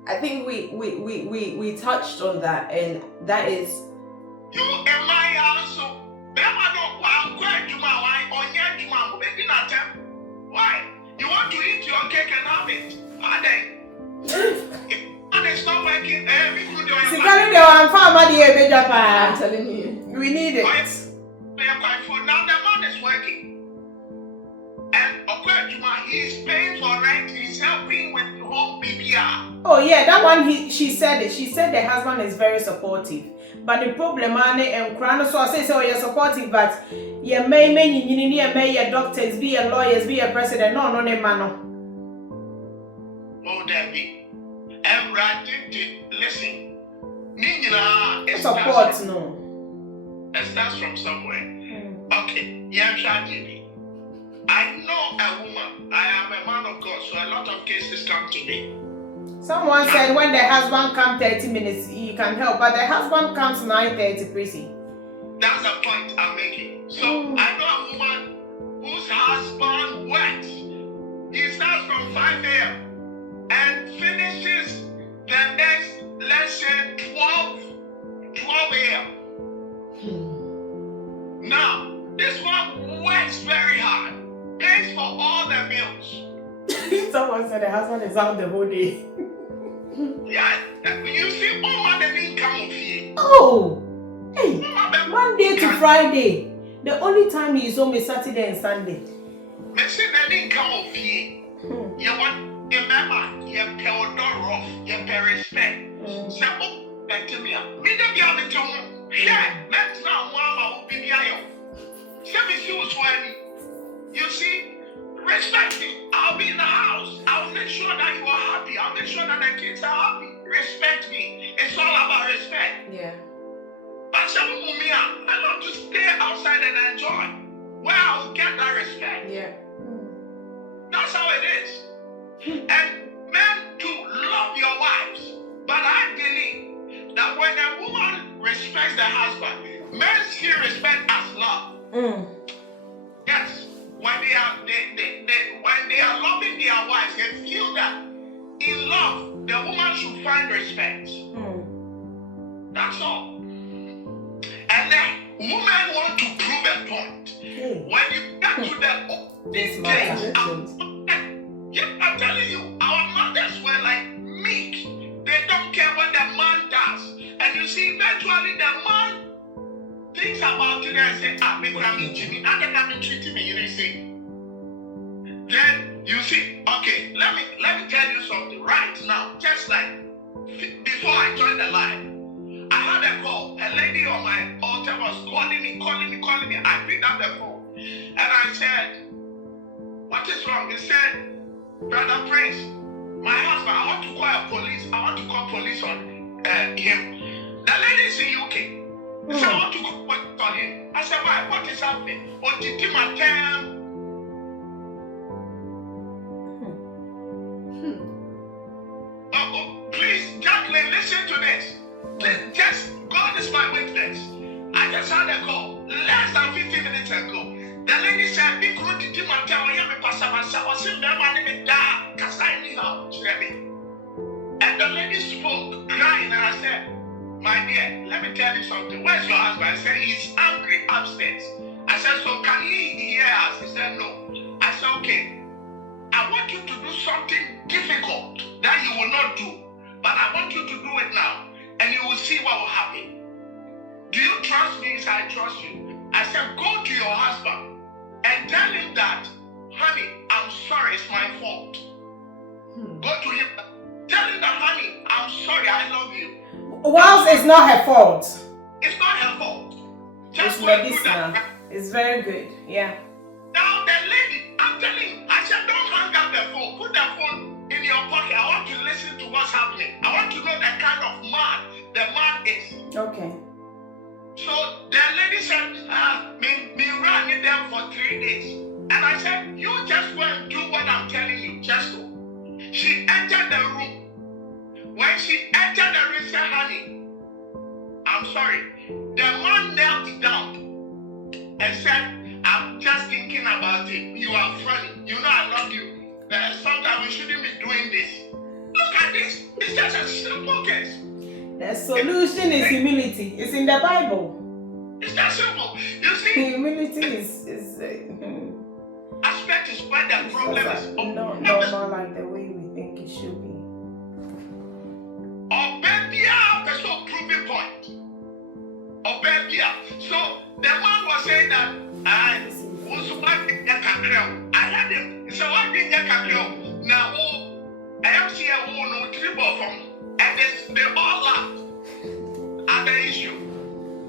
I think we touched on that, and that is you in my house. Why? You want to eat your cake and have it? Are they? And it's not working. I'm telling you. We need it. Now the man is working. And he's paying for rent, he's helping with home PPR. Oh yeah, that one she said it. She said the husband is very supportive. But the problem and crown, so I say so you're supportive, but you may your doctors, be a lawyers, be a president, no man. Oh Debbie. And listen. Support no. It starts from somewhere. Okay, yeah, I know a woman. I am a man of God, so a lot of cases come to me. Someone said when the husband comes 30 minutes, he can help, but the husband comes 9:30 prison. That's the point I'm making. So I know a woman whose husband works. He starts from 5 a.m. and finishes the next lesson 12 a.m. Now, this one works very hard, pays for all the bills. Someone said the husband is out the whole day. Yeah, you see, all money didn't come of here. Oh, hey, Monday to Friday. The only time he is home is Saturday and Sunday. They say they didn't come of here. Yeah, that's not one of you see, respect me. I'll be in the house. I'll make sure that you are happy. I'll make sure that the kids are happy. Respect me. It's all about respect. Yeah. But I love to stay outside and enjoy. Where I'll get that respect. Yeah. That's how it is. And men too, love your wives. But I believe that when a woman respects the husband, men see respect as love. Yes. When they are loving their wives, they feel that in love, the woman should find respect. That's all. And then women want to prove a point. When you get to the these days, I'm telling you, our mothers were like meek. They don't care what the man does. And you see, eventually the man thinks about it and say, I'm treating me, you see. Then you see, okay, let me tell you something right now. Just like before I joined the line, I had a call. A lady on my altar was calling me. I picked up the phone and I said, what is wrong? He said, Brother Prince, my husband, I want to call police. I want to call police on him. The lady is in UK. He said, I want to call police on him. I said, why? What is happening? Please, Jacqueline, listen to this. Just, God is my witness. I just had a call less than 15 minutes ago. The lady said, and the lady spoke, crying, and I said, my dear, let me tell you something. Where's your husband? I said, he's angry upstairs. I said, so can he hear us? He said, no. I said, okay, I want you to do something difficult that you will not do, but I want you to do it now, and you will see what will happen. Do you trust me as I trust you? I said, go to your husband and tell him that, honey, I'm sorry, it's my fault. Go to him, tell him that, honey, I'm sorry, I love you. Whilst it's not her fault. It's not her fault. Just it's medicinal. It's very good, yeah. Now the lady, I'm telling you, I said, don't hang up the phone. Put the phone in your pocket. I want to listen to what's happening. I want to know the kind of man the man is. Okay. So the lady said, me ran in there for 3 days. And I said, you just go and do what I'm telling you. Just go. She entered the room. When she entered the room, she said, honey, I'm sorry. The man knelt down and said, I'm just thinking about it. You are funny. You know I love you. Sometimes we shouldn't be doing this. Look at this. It's just a simple case. The solution is humility. It's in the Bible. It's that simple. You see, humility is aspect is where the problem is. Not normal like the way we think it should be. There's no proving point. So the man was saying that I had him. He said, why didn't you now? I am here no triple from and they all laughed at the issue.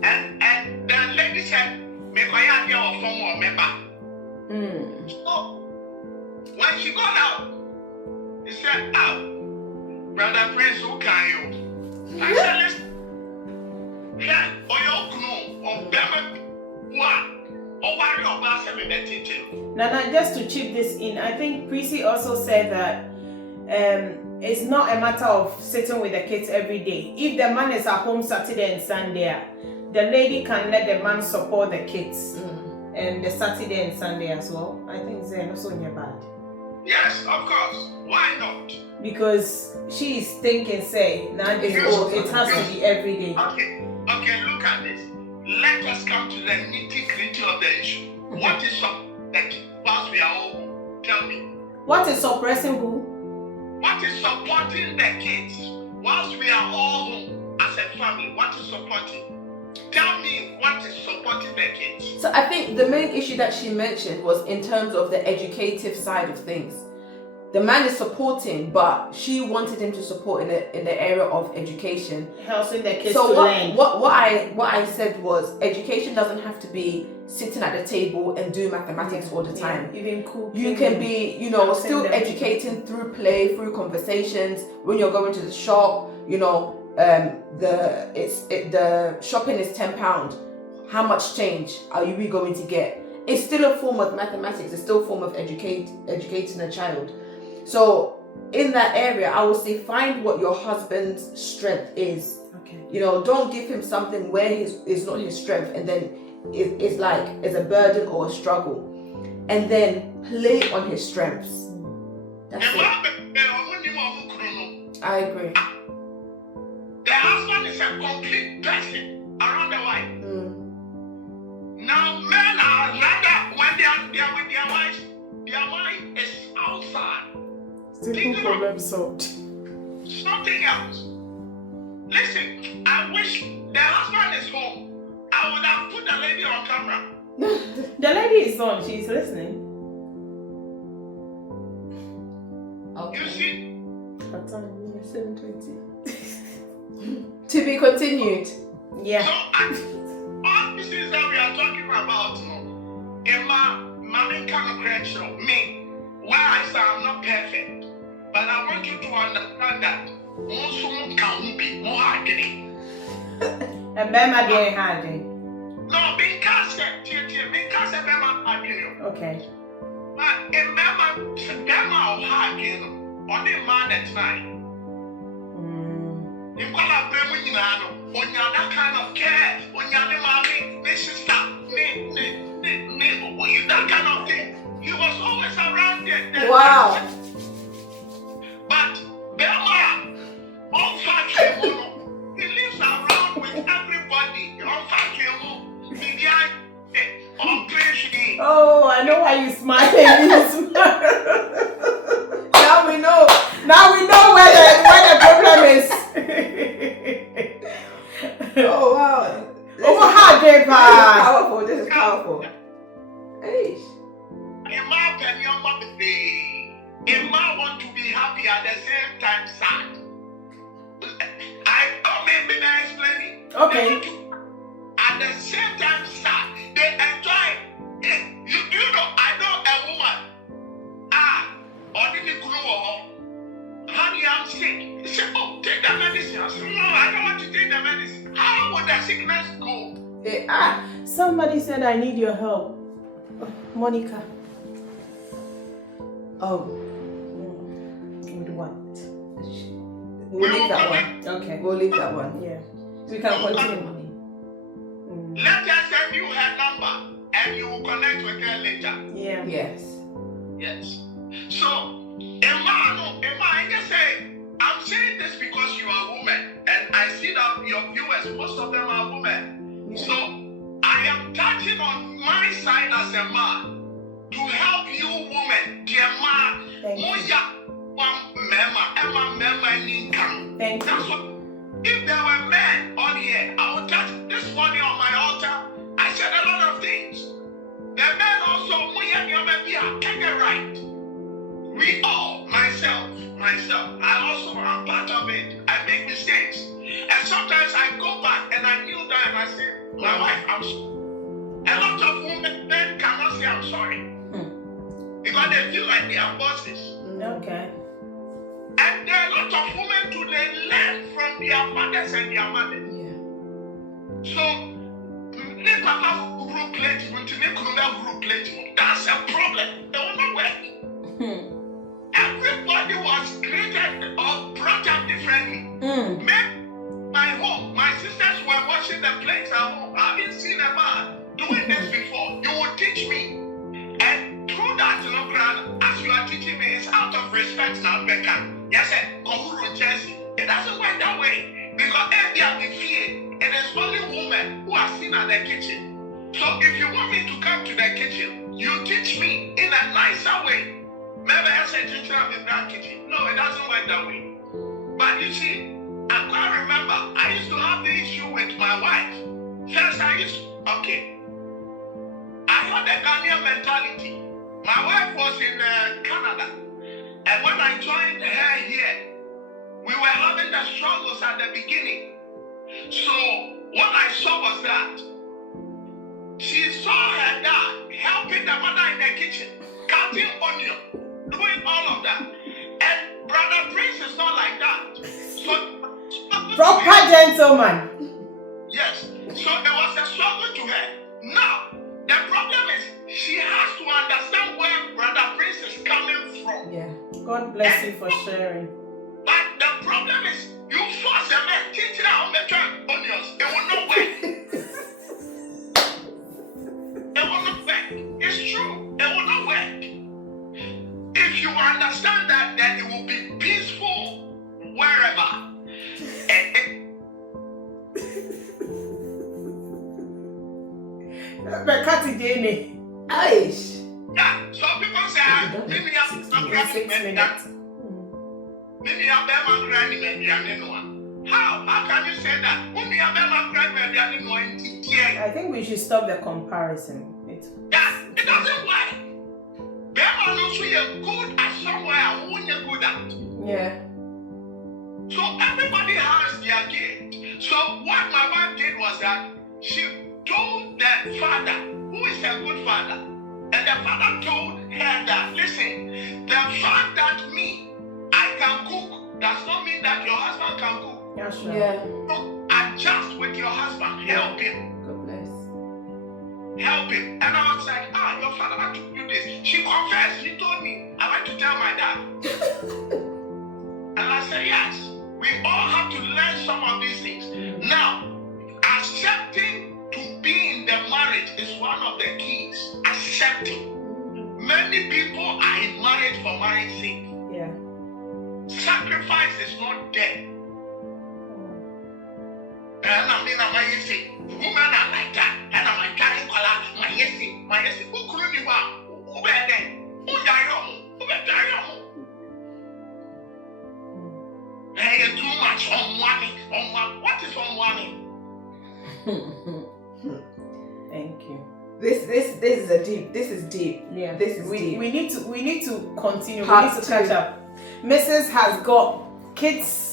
And the lady said, make I have your phone or member. So when she got out, he said, Brother Prince, who can you? I said, listen. Nana, just to chip this in, I think Prissy also said that it's not a matter of sitting with the kids every day. If the man is at home Saturday and Sunday, the lady can let the man support the kids and the Saturday and Sunday as well. I think it's not so bad. Yes, of course. Why not? Because she is thinking, say, nowadays, it has to be every day. Okay, look at this. Let us come to the nitty-gritty of the issue. What is suppressing whilst we are all home? Tell me. What is suppressing who? What is supporting the kids whilst we are all home as a family? What is supporting? Tell me what is supporting the kids. So I think the main issue that she mentioned was in terms of the educative side of things. the man is supporting, but she wanted him to support in the area of education. Helping the kids So to learn. what I said was, education doesn't have to be sitting at the table and do mathematics all the time. Even cool. You can be, still educating through play, through conversations. When you're going to the shop, the shopping is £10. How much change are we going to get? It's still a form of mathematics. It's still a form of educating a child. So in that area, I would say find what your husband's strength is. Okay. Don't give him something where it's not his strength, and then it's like it's a burden or a struggle. And then play on his strengths. That's it. I agree. The husband is a complete person around the wife. Now men are rather when they are with their wives, their mind is outside. Simple problem solved. Something else. Listen, I wish the husband is home. I would have put the lady on camera. The lady is on. She's listening. Okay. You see? What time? 7:20. To be continued. Yeah. So, all these things that we are talking about, in my mommy kind of credential, me, where I say I'm not perfect, but I want you to understand that most someone can be more hard. And Bema didn't have it. No, because Bema hard. Okay. But in Bema hard, only man at night. You call a Bremen, when you're that kind of care, when you're the mommy, this sister, that kind of thing. He was always around there. Wow. But Belma, on factory, he lives around with everybody. On factory, on place. Oh, I know why you smiling. Now we know. Now we know where the problem is. Oh wow. Oh, hard, This is Grandpa. powerful. This is powerful. Hey. If man want to be happy at the same time sad. Maybe I explain it. Okay. At the same time sad. They enjoy it. You know, I know a woman. Honey, I'm sick. He said, oh, take the medicine. I said, no, I don't want to take the medicine. How would the sickness go? Somebody said I need your help. Monica. Oh. With what? We'll leave that one. Okay. We'll leave that one. Yeah. We can continue. Let her send you her number and you will connect with her later. Yeah. Yes. Yes. So, Emma, I just say, I'm saying this because you are a woman, and I see that your viewers, most of them are women. Yeah. So, I am touching on my side as a man to help you, women, dear man. Thank you. Thank That's you. what. If there were men on here, I would touch this morning on my altar. I said a lot of things. The men also, get it right. We all, myself, I also am part of it. I make mistakes. And sometimes I go back and I kneel down and I say, my wife, I'm sorry. A lot of men cannot say I'm sorry. Because they feel like they are bosses. Okay. And there are a lot of women too, they learn from their fathers and their mothers. Yeah. So, that's a problem. They will not work. Everybody was created or brought up differently. My home, my sisters were washing the plates at home. I haven't seen a man doing this before. You will teach me. And through that, as you are teaching me, it's out of respect now, Becca. Yes, sir. It doesn't work that way. Because it is only women who are seen at the kitchen. So if you want me to come to the kitchen, you teach me in a nicer way. Maybe I said you have a black kitchen. No, it doesn't work that way. But you see, I can't remember. I used to have the issue with my wife. First, I had a Ghanaian mentality. My wife was in Canada. And when I joined her here, we were having the struggles at the beginning. So what I saw was that she saw her dad helping the mother in the kitchen, cutting onion, doing all of that. And Brother Prince is not like that. So Proper gentleman. yes. So there was a struggle to her. Now, the problem is she has to understand where Brother Prince is coming from. Yeah. God bless you for sharing. But the problem is you force a man teaching how to chop onions. It will not work. It will not work. It's true. It will not work. If you understand that, then it will be peaceful wherever. Bekati Jane. Aish. Yeah, some people say, maybe I'm 6 granny minutes. maybe I'm granny How can you say that? I think we should stop the comparison. Yeah, it doesn't work. Bema knows we are good at somewhere who you're good at. Yeah. So everybody has their gift. So what my wife did was that she told the father, who is a good father, and the father told her that, listen, the fact that I can cook does not mean that your husband can cook. Yeah, sure. Yeah. So adjust with your husband, help him. God bless. Help him. And I was like, your father had to do this. She confessed. She told me, I went to tell my dad. And I said, yes, we all have to learn some of these things. Now, accepting to be in the marriage is one of the keys. Accepting. Many people are in marriage for marriage sake. Yeah. Sacrifice is not there. And I mean, women are like that. And I'm like, my yes, who couldn't you want? Who were there? Who died? Who were there? Hey, too much on money. What is on money? Thank you. This is a deep. This is deep. Yeah. This is deep. We need to continue. Part we need to catch up. Mrs. has got kids.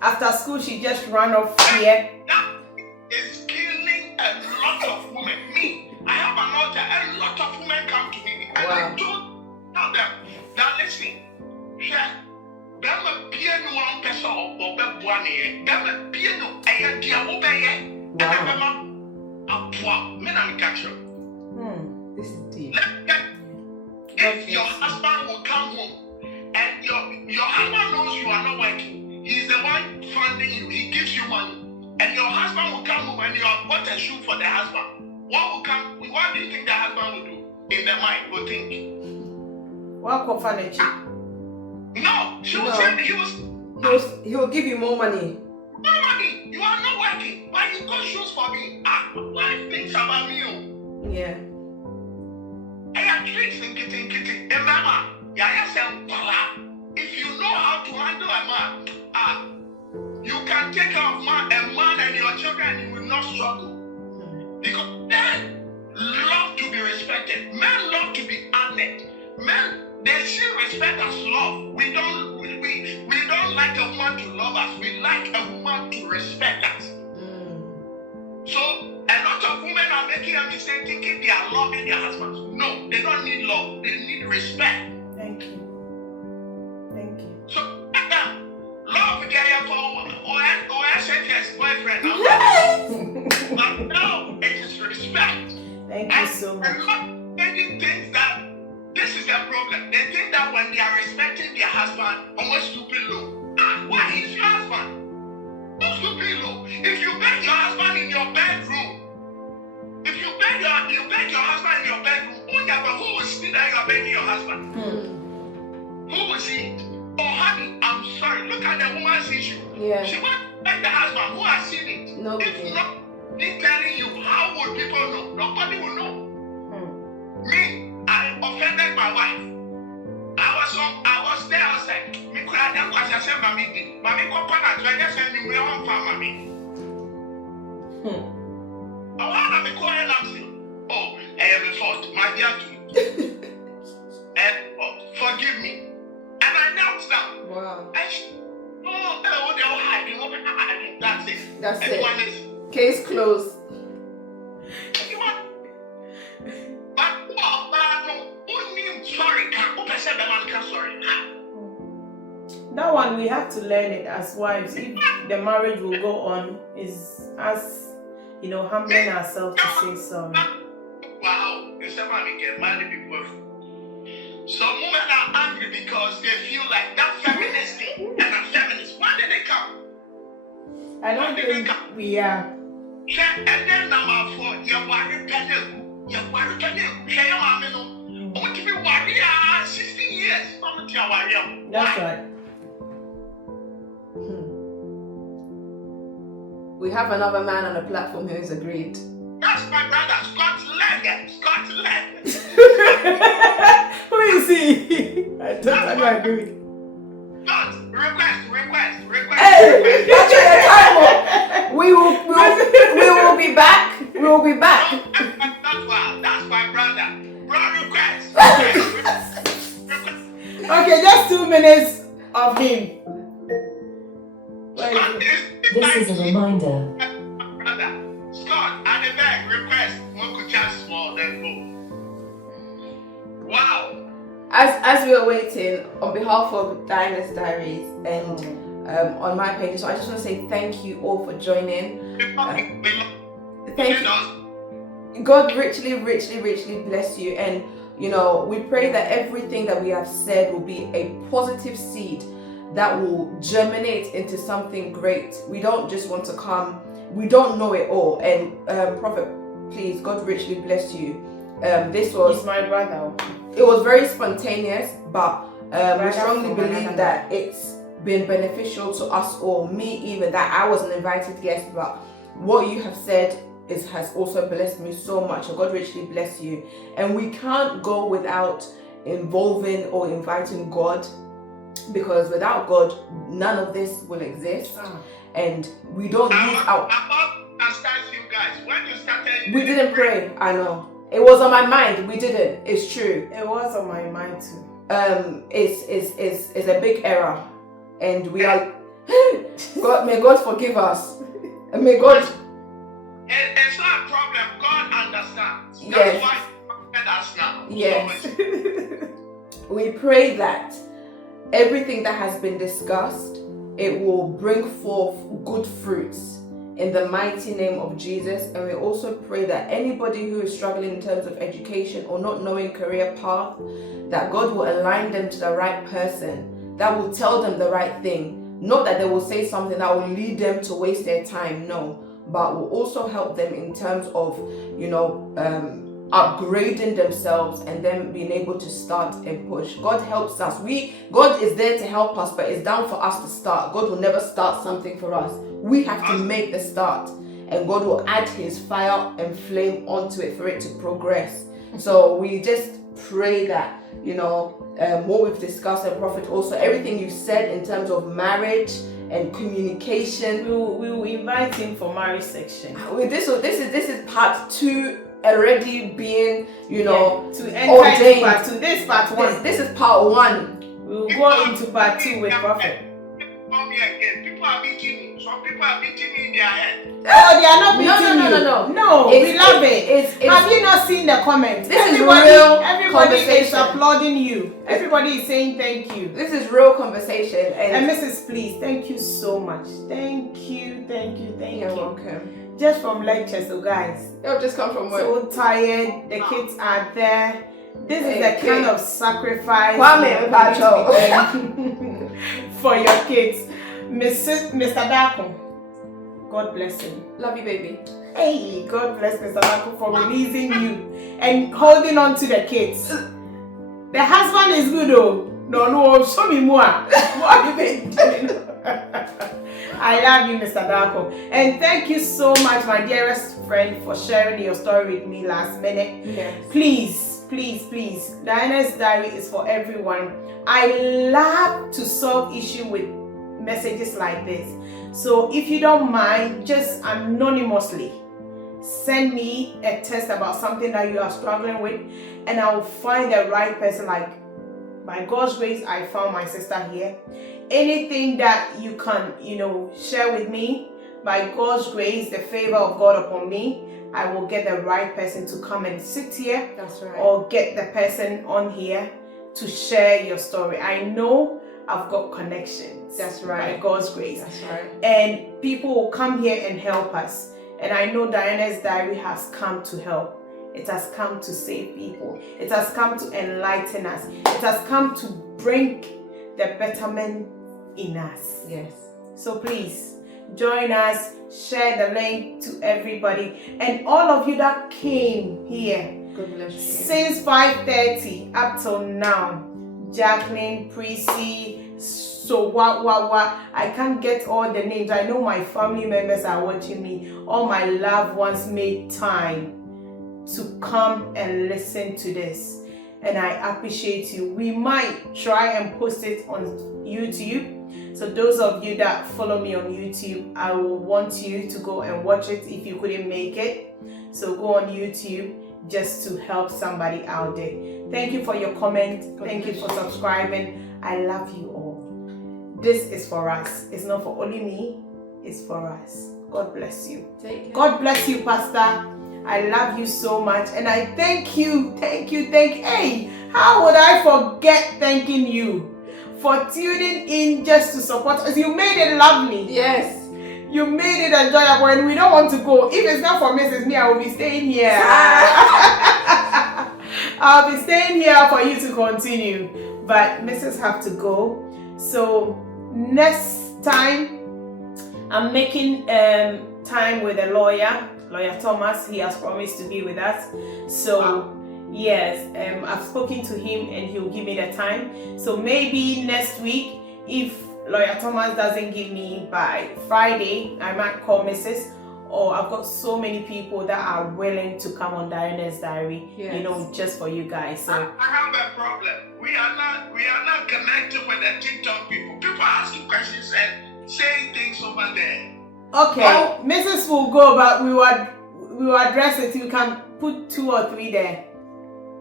After school, she just ran off here. That is killing a lot of women. Me, I have an altar. A lot of women come to me. And Wow. I don't tell them that, listen, them a piano one person or one year. Them a piano, a dear obey. This is deep. If your husband will come home and your husband knows you are not working, he's the one funding you, he gives you money, and your husband will come home and you have bought a shoe for the husband. What do you think the husband will do? In the mind will think. No, she will say He will give you more money. no money, you are not working. Why you got shoes for me? Why thinks about me? Yeah. I am tricks and kitty. Remember, if you know how to handle a man, you can take care of a man and your children, you will not struggle. Because men love to be respected. Men love to be honored. Men, they see respect as love. We don't like a woman to love us. We like a woman to respect us. So a lot of women are making a mistake thinking they are loving their husbands. No, they don't need love. They need respect. Thank you. So love there for OSHS boyfriend. But now it is respect. Thank you so much. And a lot of ladies think that this is their problem. They think that when they are respecting their husband, almost stupid low. Why is your husband? Not stupid low. If you beg your husband in your bedroom, if you beg your husband in your bedroom, who will see that you are begging your husband? Who will see it? Oh, honey, I'm sorry. Look at the woman's issue. Yeah. She wants to beg the husband. Who has seen it? Nobody. If not me telling you, how would people know? Nobody will know. Me, I offended my wife. I was there. I was like, me could I just watch yourself, mommy? Mommy, go pan at you. Just send me one for mommy. I want to be quiet and say, oh, I am a fault, my dear too. And forgive me. And I hands down. Wow. And she, they'll hide. You won't hide. That's it. That's Everyone it. is. Case closed. But sorry, sorry. That one we have to learn it as wives. If the marriage will go on, is us, humbling ourselves to say sorry. Wow, it's about to get married people. Some women are angry because they feel like that feminist thing and a feminist. Why did they come? I don't think we are. Yeah, and then number 4, you're worried pedal. You're worried pedal. Hey, I'm going to be warrior 16 years. I'm to warrior. That's right. We have another man on the platform who has agreed. That's my brother, Scotland. Scotland. Who is he? I don't agree. Not request. Hey, that's your time. We will be back. We will be back. That's my brother. Bro, request. Okay, just 2 minutes of him. This is a reminder. Brother, Scott, and the back request. One could just small then go. Wow. As we are waiting, on behalf of Diana's Diaries and on my page, so I just want to say thank you all for joining. Thank you. God richly bless you, and we pray that everything that we have said will be a positive seed that will germinate into something great. We don't just want to come, we don't know it all. And Prophet, please, God richly bless you. This was He's my brother. It was very spontaneous, but we strongly believe that it's been beneficial to us all. Me even, that I was an invited guest, but what you have said has also blessed me so much. So God richly bless you. And we can't go without involving or inviting God, because without God, none of this will exist. And we don't use our... You guys, when you started... We didn't pray, I know. It was on my mind, we didn't. It's true. It was on my mind too. It's a big error. And we are... God, may God forgive us. And may God... It's not a problem. God understands. Yes. That's why He said us now. Yes. We pray that everything that has been discussed, it will bring forth good fruits in the mighty name of Jesus. And we also pray that anybody who is struggling in terms of education or not knowing career path, that God will align them to the right person that will tell them the right thing. Not that they will say something that will lead them to waste their time, no, but will also help them in terms of, upgrading themselves and then being able to start and push. God helps us. God is there to help us, but it's down for us to start. God will never start something for us. We have to make the start, and God will add His fire and flame onto it for it to progress. So we just pray that, what we've discussed, and Prophet also, everything you said in terms of marriage and communication. We will invite him for marriage section. This is part 2 already being, to enter ordained. into part 2. This is part 1. This is part 1. We will go into part 2 with Prophet. People are beating me. Some people are beating me in their head. Oh, they are not beating you. No, we love it. Have you not seen the comments? Everybody is applauding you. Everybody is saying thank you. This is real conversation. And Mrs. Please, thank you so much. Thank you. You're welcome. Just from lectures, so guys. You've just come from work. So tired. The kids are there. This is the kind of sacrifice for your kids. Mr. Daco, God bless him. Love you, baby. Hey, God bless Mr. Daco for releasing you and holding on to the kids. The husband is good though. No, show me more. What have you been doing? I love you, Mr. Daco. And thank you so much, my dearest friend, for sharing your story with me last minute. Yes. Please. Diana's Diary is for everyone. I love to solve issues with messages like this. So if you don't mind, just anonymously send me a text about something that you are struggling with, and I will find the right person. Like By God's grace, I found my sister here. Anything that you can, share with me, by God's grace, the favor of God upon me, I will get the right person to come and sit here. That's right. Or get the person on here to share your story. I know I've got connections. That's right. By God's grace. That's right. And people will come here and help us. And I know Diana's Diary has come to help. It has come to save people. It has come to enlighten us. It has come to bring the betterment in us. Yes. So please join us, share the link to everybody, and all of you that came here God bless you. since 5:30 up till now. Jacqueline, Prissy, so what? I can't get all the names. I know my family members are watching me. All my loved ones made time to come and listen to this, and I appreciate you. We might try and post it on YouTube. So those of you that follow me on YouTube, I will want you to go and watch it if you couldn't make it. So go on YouTube just to help somebody out there. Thank you for your comment. Thank you for subscribing. I love you all. This is for us. It's not for only me. It's for us. God bless you. Take care. God bless you, Pastor. I love you so much. And I thank you. Hey, how would I forget thanking you for tuning in just to support us? You made it lovely. Yes. You made it enjoyable, and we don't want to go. If it's not for Mrs. Me, I will be staying here. I'll be staying here for you to continue. But Mrs. have to go. So next time, I'm making time with a lawyer Thomas. He has promised to be with us. So yes, I've spoken to him and he'll give me the time. So maybe next week, if Lawyer Thomas doesn't give me by Friday, I might call Mrs. Or I've got so many people that are willing to come on Diana's Diary, Yes. just for you guys. So I have a problem. We are not connected with the TikTok people. People are asking questions and saying things over there. okay, Mrs. will go, but we will address it. You can put 2 or 3 there.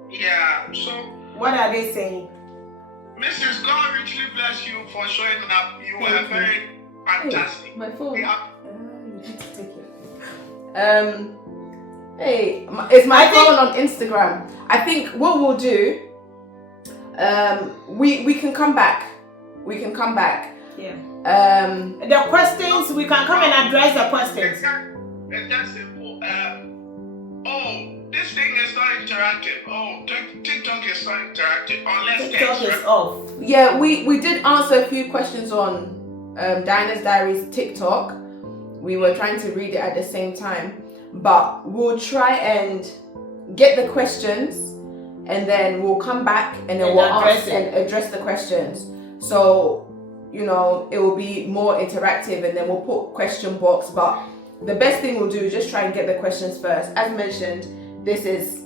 Yeah, so What are they saying? Mrs. God richly bless you for showing up. You Thank were you. very fantastic. My phone. We have You need to take it. Hey, it's my I think- phone on Instagram. I think what we'll do, we can come back. Yeah. Um, The questions, we can come and address the questions. It's that simple. This thing is not interactive. TikTok is not interactive unless TikTok is off. yeah, we did answer a few questions on Diana's Diary's TikTok. We were trying to read it at the same time, but we'll try and get the questions, and then we'll come back and then And we'll address answer and address the questions. So it will be more interactive, and then we'll put question box. But the best thing we'll do is just try and get the questions first. As mentioned, this is,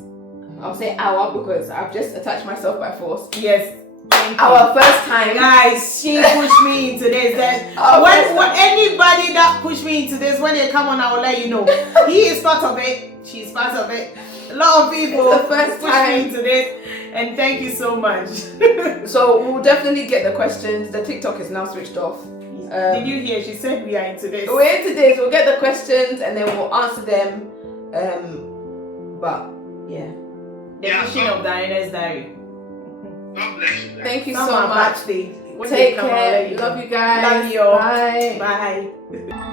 I'll say our, because I've just attached myself by force. Yes. Thank you. Our first time. Guys, she pushed me into this. When anybody that pushed me into this, when they come on, I will let you know. He is part of it. She's part of it. A lot of people It's the first pushed time. me into this, and thank you so much. So we'll definitely get the questions. The TikTok is now switched off. Did you hear? She said we are into this. We're into this. We'll get the questions and then we'll answer them. But yeah, The vision of Diana's Diary. God bless you. thank you Some so are much. birthday. When they Take come, I'll let care. you Love know. you guys. Love you all. Bye. Bye.